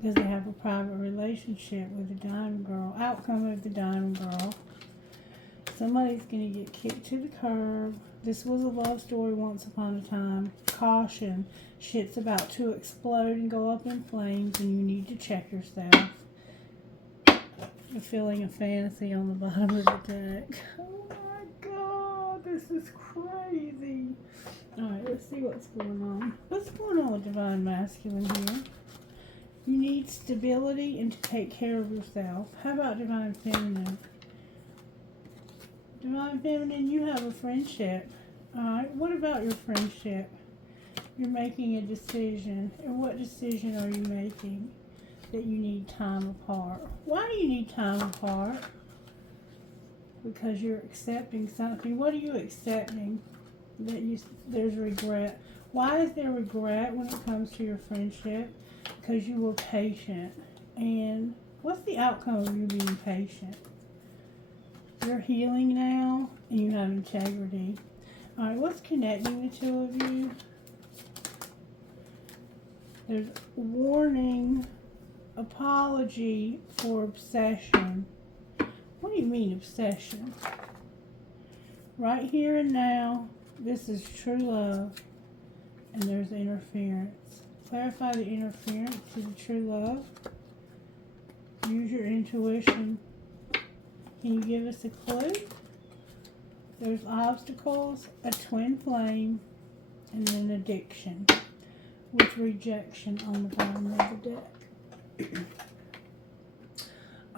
because they have a private relationship with the Diamond Girl. Outcome of the Diamond Girl. Somebody's going to get kicked to the curb. This was a love story once upon a time. Caution. Shit's about to explode and go up in flames, and you need to check yourself. You're feeling a fantasy on the bottom of the deck. Oh my god, this is crazy. Alright, let's see what's going on. What's going on with Divine Masculine here? You need stability and to take care of yourself. How about Divine Feminine? Divine Feminine, you have a friendship. Alright, what about your friendship? You're making a decision. And what decision are you making? That you need time apart. Why do you need time apart? Because you're accepting something. What are you accepting? There's regret. Why is there regret when it comes to your friendship? Because you were patient. And what's the outcome of you being patient? You're healing now and you have integrity. Alright, what's connecting the two of you? There's warning, apology for obsession. What do you mean obsession? Right here and now, this is true love, and there's interference. Clarify the interference to the true love. Use your intuition. Can you give us a clue? There's obstacles, a twin flame, and an addiction with rejection on the bottom of the deck.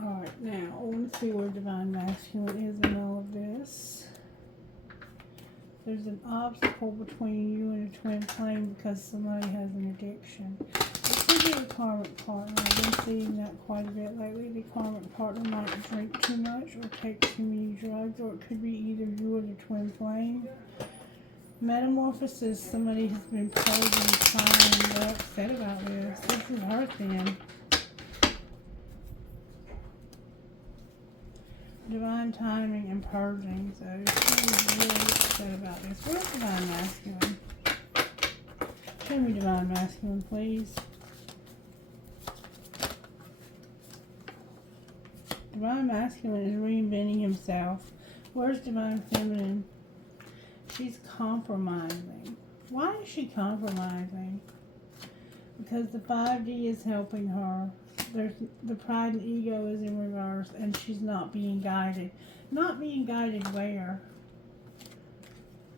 Alright, now I want to see where Divine Masculine is in all of this. There's an obstacle between you and a twin flame because somebody has an addiction. It could be a karmic partner. I've been seeing that quite a bit lately. The karmic partner might drink too much or take too many drugs, or it could be either you or the twin flame. Metamorphosis, somebody has been posing, crying, they're upset about this. This is her thing. Divine timing and purging, so she's really upset about this. Where's Divine Masculine? Show me Divine Masculine, please. Divine Masculine is reinventing himself. Where's Divine Feminine? She's compromising. Why is she compromising? Because the 5D is helping her. The pride and ego is in reverse, and she's not being guided. Not being guided where?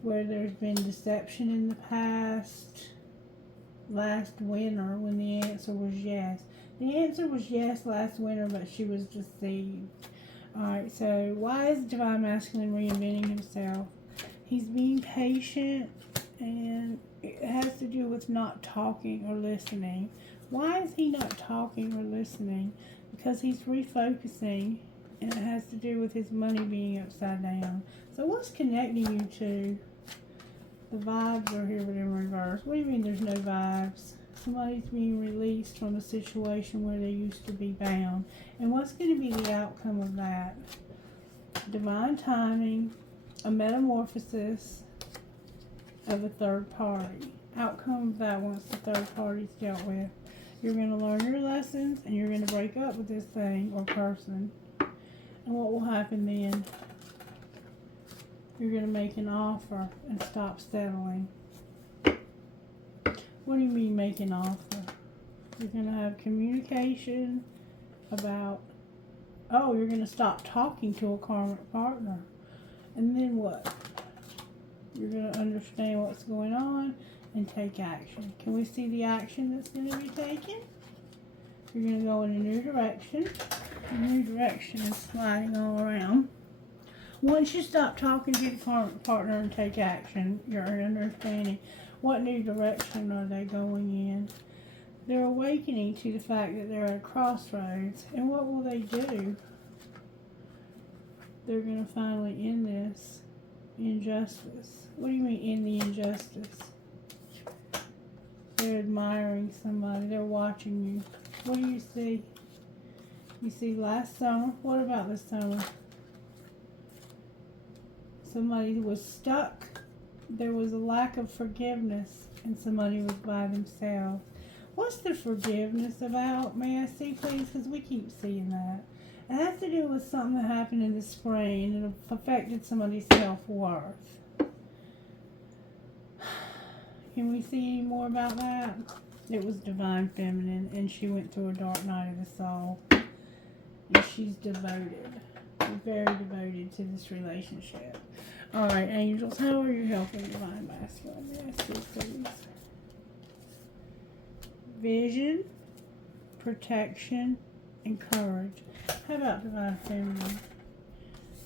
Where there's been deception in the past. Last winter, when the answer was yes. The answer was yes last winter, but she was deceived. Alright, so why is Divine Masculine reinventing himself? He's being patient, and it has to do with not talking or listening. Why is he not talking or listening? Because he's refocusing, and it has to do with his money being upside down. So what's connecting you two? The vibes are here, but in reverse. What do you mean there's no vibes? Somebody's being released from a situation where they used to be bound. And what's going to be the outcome of that? Divine timing, a metamorphosis of a third party. Outcome of that once the third party's dealt with. You're going to learn your lessons, and you're going to break up with this thing or person. And what will happen then? You're going to make an offer and stop settling. What do you mean make an offer? You're going to have communication about, oh, you're going to stop talking to a karmic partner. And then what? You're going to understand what's going on and take action. Can we see the action that's going to be taken? You're going to go in a new direction. The new direction is sliding all around. Once you stop talking to your karmic partner and take action, you're understanding what new direction are they going in. They're awakening to the fact that they're at a crossroads. And what will they do? They're going to finally end this injustice. What do you mean end the injustice? They're admiring somebody. They're watching you. What do you see? You see last summer. What about this summer? Somebody was stuck. There was a lack of forgiveness. and somebody was by themselves. What's the forgiveness about? May I see, please? Because we keep seeing that. It has to do with something that happened in the spring and it affected somebody's self-worth. Can we see any more about that? It was divine feminine, and she went through a dark night of the soul. And she's devoted. Very devoted to this relationship. Alright, angels, how are you helping divine masculine? May I see, please? Vision, protection, and courage. How about divine feminine?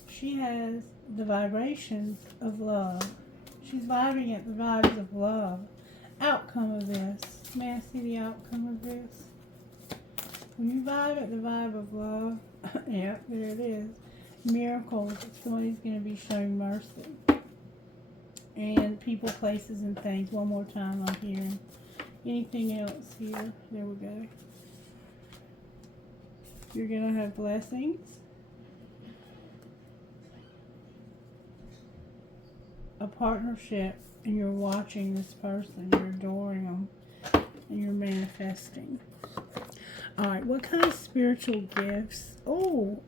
She has the vibrations of love. She's vibing at the vibes of love. Outcome of this. May I see the outcome of this? When you vibe at the vibe of love, yeah, there it is. Miracles. Somebody's going to be shown mercy. And people, places, and things. One more time I'm hearing. Anything else here? There we go. You're going to have blessings. A partnership, and you're watching this person. You're adoring them. And you're manifesting. Alright, what kind of spiritual gifts? Oh,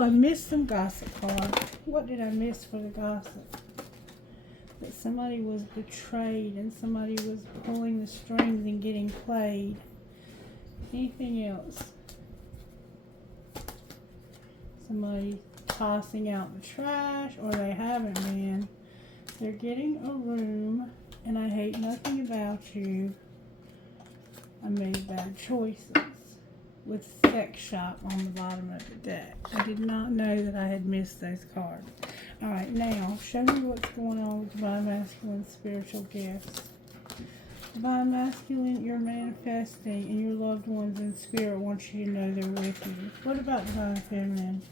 I missed some gossip cards. What did I miss for the gossip? That somebody was betrayed and somebody was pulling the strings and getting played. Anything else? Somebody tossing out the trash, or they haven't been. They're getting a room, and I hate nothing about you. I made bad choices. With sex shop on the bottom of the deck. I did not know that I had missed those cards. Alright, now, show me what's going on with divine masculine spiritual gifts. Divine masculine, you're manifesting, and your loved ones in spirit want you to know they're with you. What about divine feminine?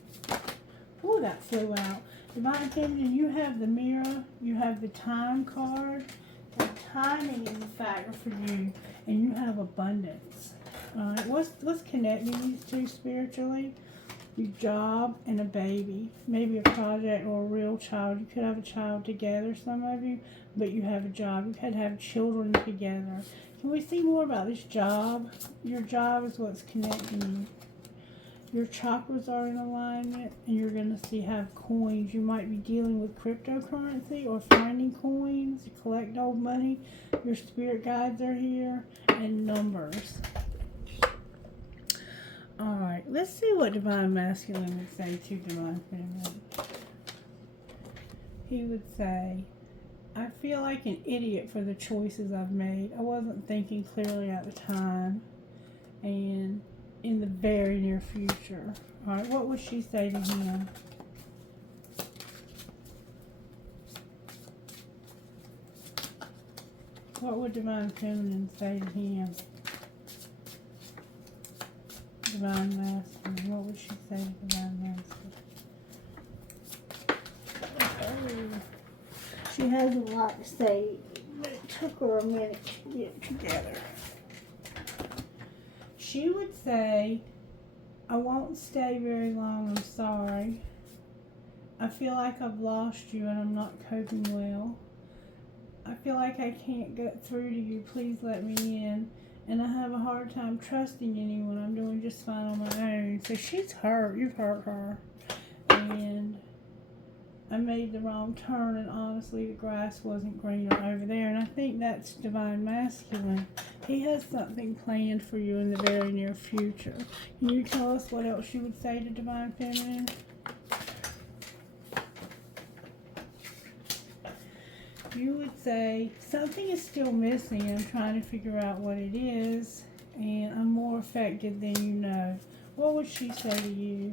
Oh, that flew out. Divine feminine, you have the mirror, you have the time card. The timing is a factor for you, and you have abundance. Alright, what's connecting these two spiritually? Your job and a baby. Maybe a project or a real child. You could have a child together, some of you, but you have a job. You could have children together. Can we see more about this job? Your job is what's connecting you. Your chakras are in alignment, and you're going to see have coins. You might be dealing with cryptocurrency or finding coins. You collect old money. Your spirit guides are here, and numbers. Alright, let's see what divine masculine would say to divine feminine. He would say, I feel like an idiot for the choices I've made. I wasn't thinking clearly at the time. And in the very near future. Alright, what would she say to him? What would divine feminine say to him? Divine masculine. What would she say to divine masculine? Oh, she has a lot to say, but it took her a minute to get together. She would say, I won't stay very long, I'm sorry. I feel like I've lost you and I'm not coping well. I feel like I can't get through to you, please let me in. And I have a hard time trusting anyone. I'm doing just fine on my own. So she's hurt. You've hurt her. And I made the wrong turn. And honestly, the grass wasn't greener over there. And I think that's divine masculine. He has something planned for you in the very near future. Can you tell us what else you would say to divine feminine? You would say, something is still missing. I'm trying to figure out what it is, and I'm more affected than you know. What would she say to you?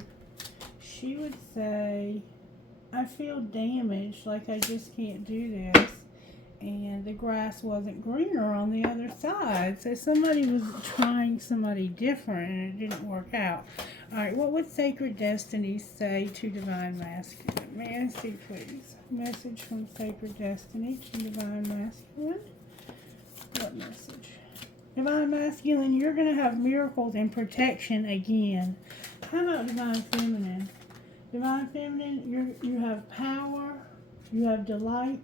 She would say, I feel damaged, like I just can't do this. And the grass wasn't greener on the other side. So somebody was trying somebody different, and it didn't work out. Alright, what would Sacred Destiny say to Divine Masculine? May I see, please? Message from Sacred Destiny to Divine Masculine. What message? Divine Masculine, you're going to have miracles and protection again. How about Divine Feminine? Divine Feminine, you have power, you have delight,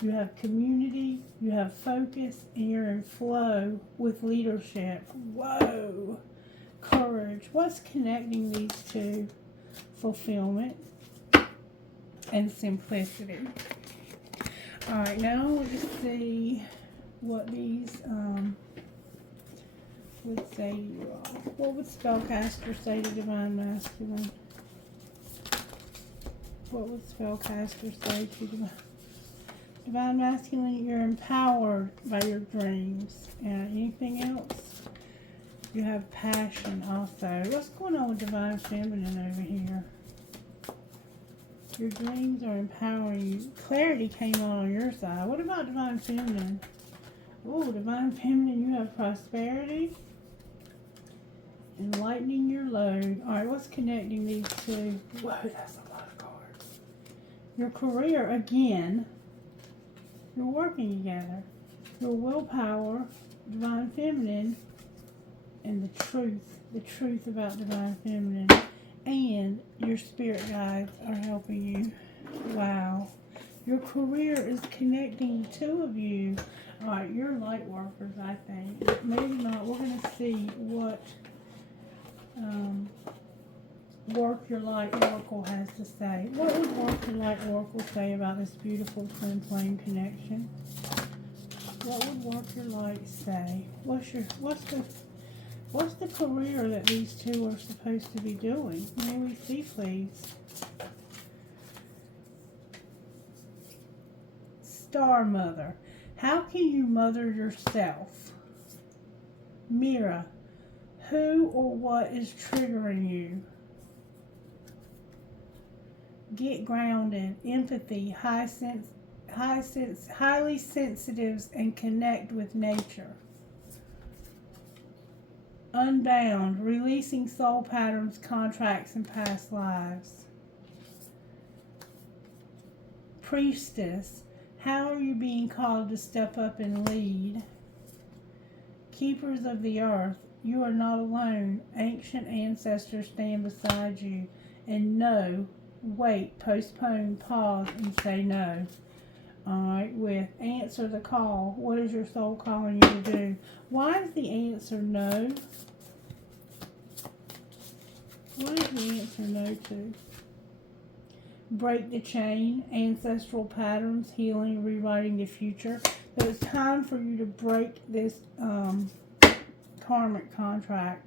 You have community, you have focus, and you're in flow with leadership. Whoa! Courage. What's connecting these two? Fulfillment and simplicity. Alright, now let's see what these would say to you all. What would Spellcaster say to Divine Masculine? What would Spellcaster say to Divine Masculine? You're empowered by your dreams. Anything else? You have passion also. What's going on with Divine Feminine over here? Your dreams are empowering you. Clarity came on your side. What about Divine Feminine? Oh, Divine Feminine, you have prosperity. Enlightening your load. Alright, what's connecting these two? Whoa, that's a lot of cards. Your career, again. You're working together. Your willpower, Divine Feminine, and the truth about Divine Feminine. And your spirit guides are helping you. Wow. Your career is connecting the two of you. Alright, you're light workers, I think. Maybe not. We're going to see what Work Your Light Oracle has to say. What would Work Your Light Oracle say about this beautiful twin flame connection? What would Work Your Light say? What's the career that these two are supposed to be doing? May we see, please? Star Mother. How can you mother yourself? Mira. Who or what is triggering you? Get grounded. Empathy. Highly sensitives and connect with nature. Unbound. Releasing soul patterns, contracts, and past lives. Priestess. How are you being called to step up and lead? Keepers of the earth. You are not alone. Ancient ancestors stand beside you. And no, wait, postpone, pause, and say no. Alright, with answer the call. What is your soul calling you to do? Why is the answer no? What is the answer no to? Break the chain, ancestral patterns, healing, rewriting the future. So it's time for you to break this karmic contract,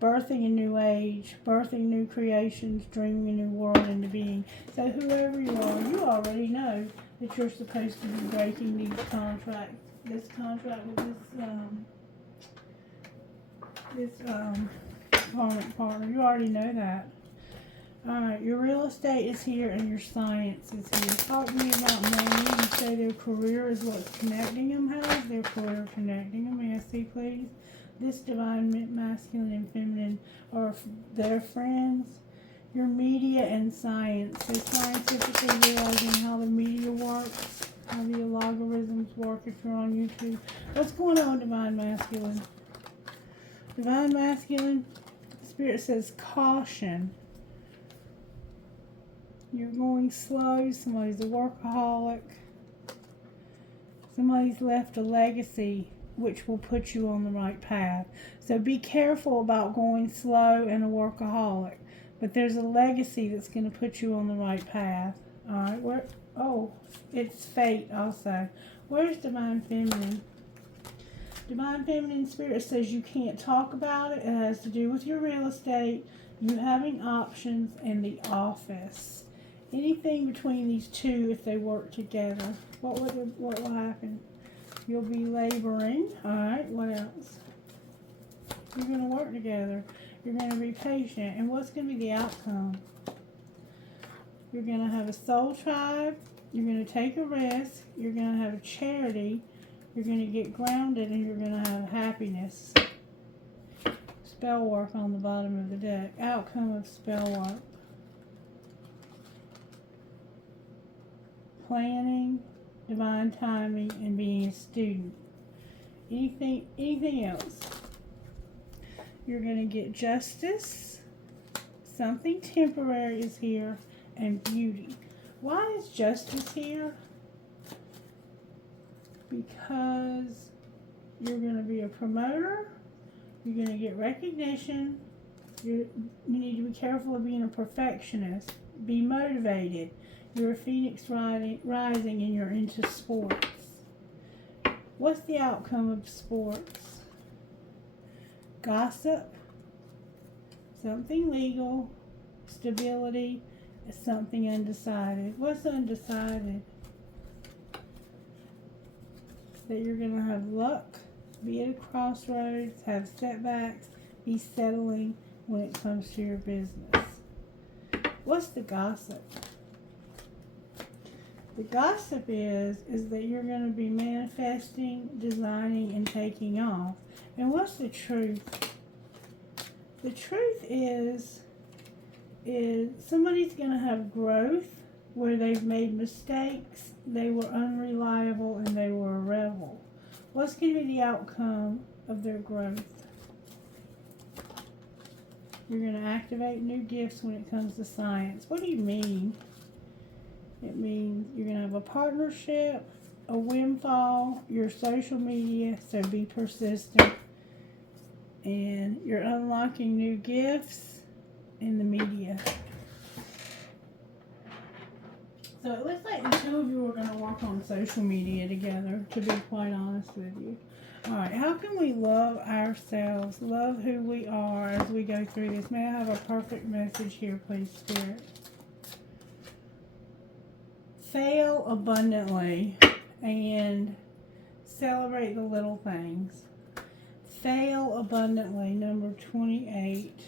birthing a new age, birthing new creations, dreaming a new world into being. So whoever you are, you already know that you're supposed to be breaking these contracts. This contract with this karmic partner. You already know that. Alright, your real estate is here and your science is here. Talk to me about money. You say their career is what's connecting them. How is their career connecting them? May I see, please? This divine masculine and feminine are their friends. Your media and science. So scientifically realizing how the media works, how the logarithms work if you're on YouTube. What's going on, divine masculine? Divine masculine, Spirit says caution. You're going slow. Somebody's a workaholic. Somebody's left a legacy which will put you on the right path. So be careful about going slow and a workaholic. But there's a legacy that's going to put you on the right path. Alright, it's fate also. Where's Divine Feminine? Divine Feminine Spirit says you can't talk about it. It has to do with your real estate, you having options, and the office. Anything between these two, if they work together, what will happen? You'll be laboring. Alright, what else? You're going to work together. You're going to be patient. And what's going to be the outcome? You're going to have a soul tribe. You're going to take a risk. You're going to have a charity. You're going to get grounded. And you're going to have happiness. Spell work on the bottom of the deck. Outcome of spell work. Planning, divine timing, and being a student. Anything else? You're going to get justice. Something temporary is here. And beauty. Why is justice here? because you're going to be a promoter. You're going to get recognition. You need to be careful of being a perfectionist. Be motivated. You're a phoenix rising and you're into sports. What's the outcome of sports? Gossip, something legal, stability, something undecided. What's undecided? That you're going to have luck, be at a crossroads, have setbacks, be settling when it comes to your business. What's the gossip? The gossip is that you're going to be manifesting, designing, and taking off. And what's the truth? The truth is somebody's going to have growth where they've made mistakes, they were unreliable, and they were a rebel. What's going to be the outcome of their growth? You're going to activate new gifts when it comes to science. What do you mean? It means you're going to have a partnership, a windfall, your social media, so be persistent. And you're unlocking new gifts in the media. So it looks like the two of you are going to work on social media together, to be quite honest with you. Alright, how can we love ourselves, love who we are as we go through this? May I have a perfect message here, please, Spirit? Fail abundantly and celebrate the little things. Fail abundantly, number 28.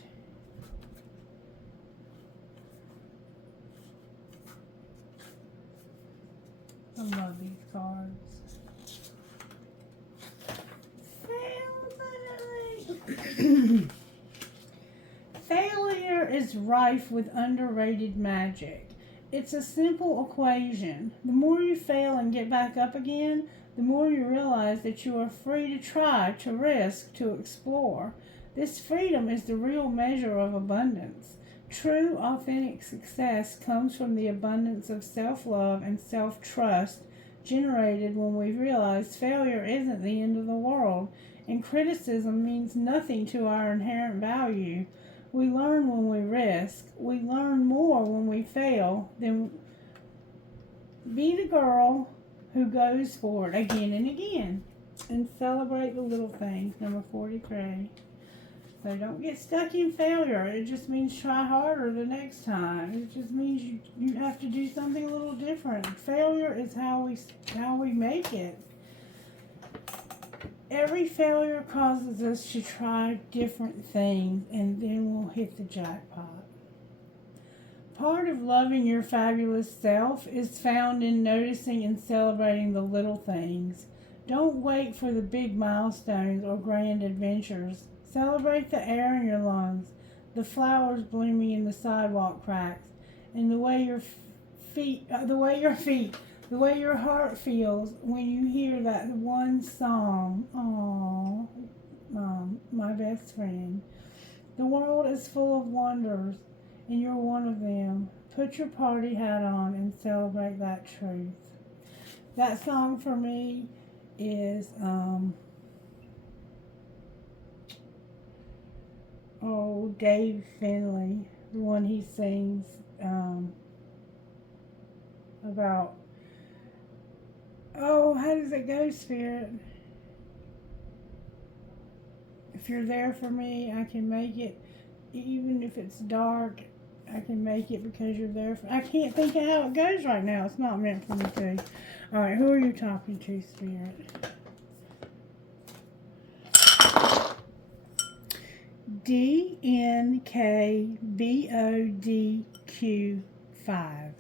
I love these cards. Fail abundantly. Failure is rife with underrated magic. It's a simple equation. The more you fail and get back up again, the more you realize that you are free to try, to risk, to explore. This freedom is the real measure of abundance. True, authentic success comes from the abundance of self-love and self-trust generated when we realize failure isn't the end of the world, and criticism means nothing to our inherent value. We learn when we risk. We learn more when we fail. Then be the girl who goes for it again and again. And celebrate the little things, number 43. So don't get stuck in failure. It just means try harder the next time. It just means you have to do something a little different. Failure is how we make it. Every failure causes us to try different things, and then we'll hit the jackpot. Part of loving your fabulous self is found in noticing and celebrating the little things. Don't wait for the big milestones or grand adventures. Celebrate the air in your lungs, the flowers blooming in the sidewalk cracks, and the way your heart feels when you hear that one song. Aww, my best friend. The world is full of wonders, and you're one of them. Put your party hat on and celebrate that truth. That song for me is Dave Finley, the one he sings about, how does it go, Spirit? If you're there for me, I can make it. Even if it's dark, I can make it because you're there for. I can't think of how it goes right now. It's not meant for me to. All right, who are you talking to, Spirit? DNKBODQ5.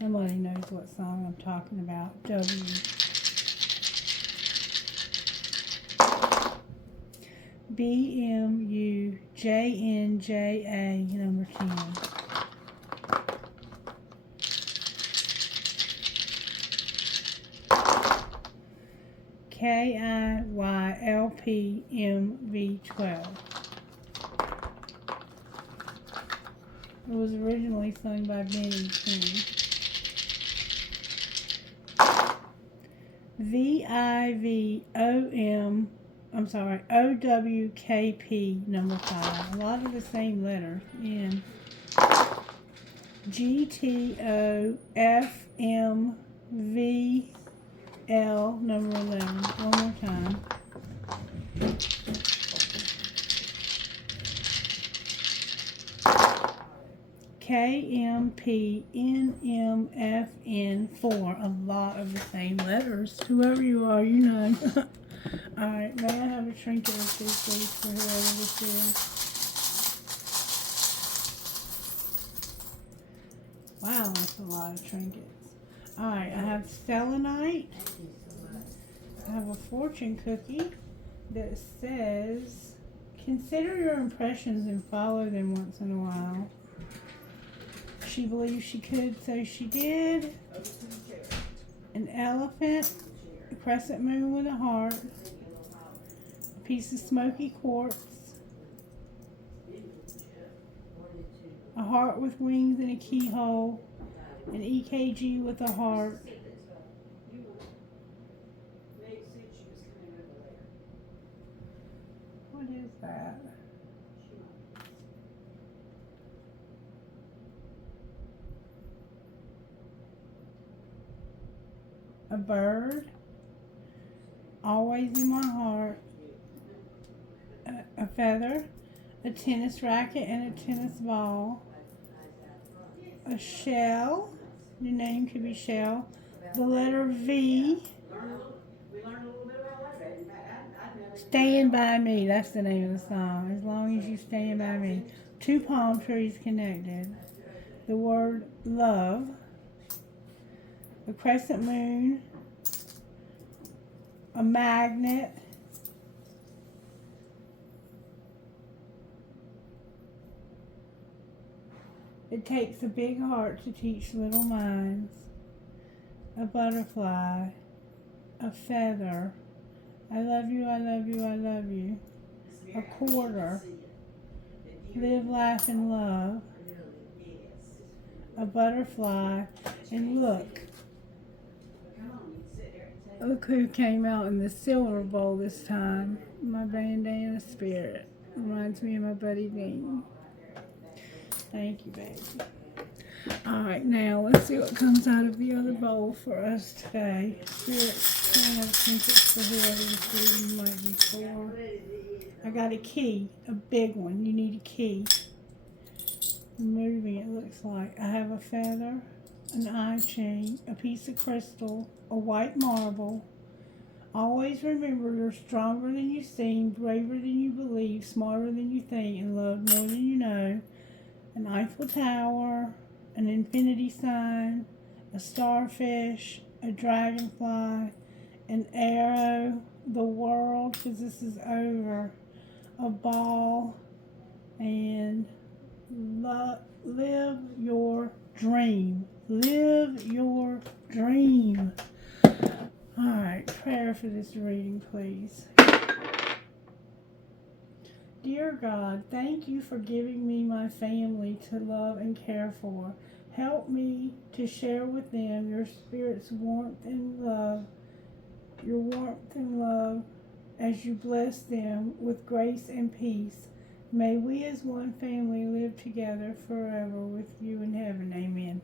Somebody knows what song I'm talking about. W. BMUJNJA, number 10. KIYLPMV12. It was originally sung by Benny King. OWKP number 5. A lot of the same letters. N. GTOFMVL number 11. One more time. KMPNMFN4. A lot of the same letters. Whoever you are, you know. Alright, may I have a trinket or two, please, for whoever this is? Wow, that's a lot of trinkets. Alright, I have selenite. I have a fortune cookie that says, consider your impressions and follow them once in a while. She believed she could, so she did. An elephant, a crescent moon with a heart, a piece of smoky quartz, a heart with wings and a keyhole, an EKG with a heart. What is that? A bird, always in my heart, a feather, a tennis racket and a tennis ball, a shell, your name could be Shell, the letter V, Stand By Me, that's the name of the song, as long as you stand by me, 2 palm trees connected, the word love, a crescent moon, a magnet, it takes a big heart to teach little minds, a butterfly, a feather, I love you, I love you, I love you, a quarter, live, laugh, and love, a butterfly, and look who came out in the silver bowl this time. My bandana spirit. Reminds me of my buddy Dean. Thank you, baby. Alright, now let's see what comes out of the other bowl for us today. Spirit, I think it's for whoever this reading might be for. I got a key, a big one. You need a key. Moving, it looks like. I have a feather, an eye chain, a piece of crystal, a white marble. Always remember you're stronger than you seem, braver than you believe, smarter than you think, and loved more than you know. An Eiffel Tower, an infinity sign, a starfish, a dragonfly, an arrow, the world, because this is over, a ball, and live your dream. Live your dream. Alright, prayer for this reading, please. Dear God, thank you for giving me my family to love and care for. Help me to share with them your Spirit's warmth and love, your warmth and love as you bless them with grace and peace. May we as one family live together forever with you in heaven. Amen.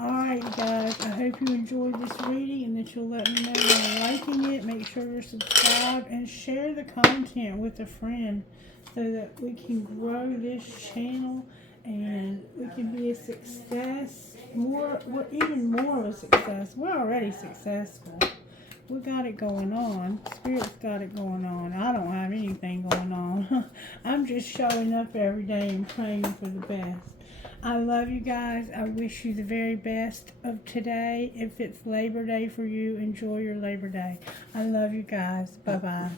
Alright, guys, I hope you enjoyed this reading and that you'll let me know you're liking it. Make sure you're subscribed and share the content with a friend so that we can grow this channel and we can be a success. We're even more of a success. We're already successful. We got it going on. Spirit's got it going on. I don't have anything going on. I'm just showing up every day and praying for the best. I love you guys. I wish you the very best of today. If it's Labor Day for you, enjoy your Labor Day. I love you guys. Bye-bye.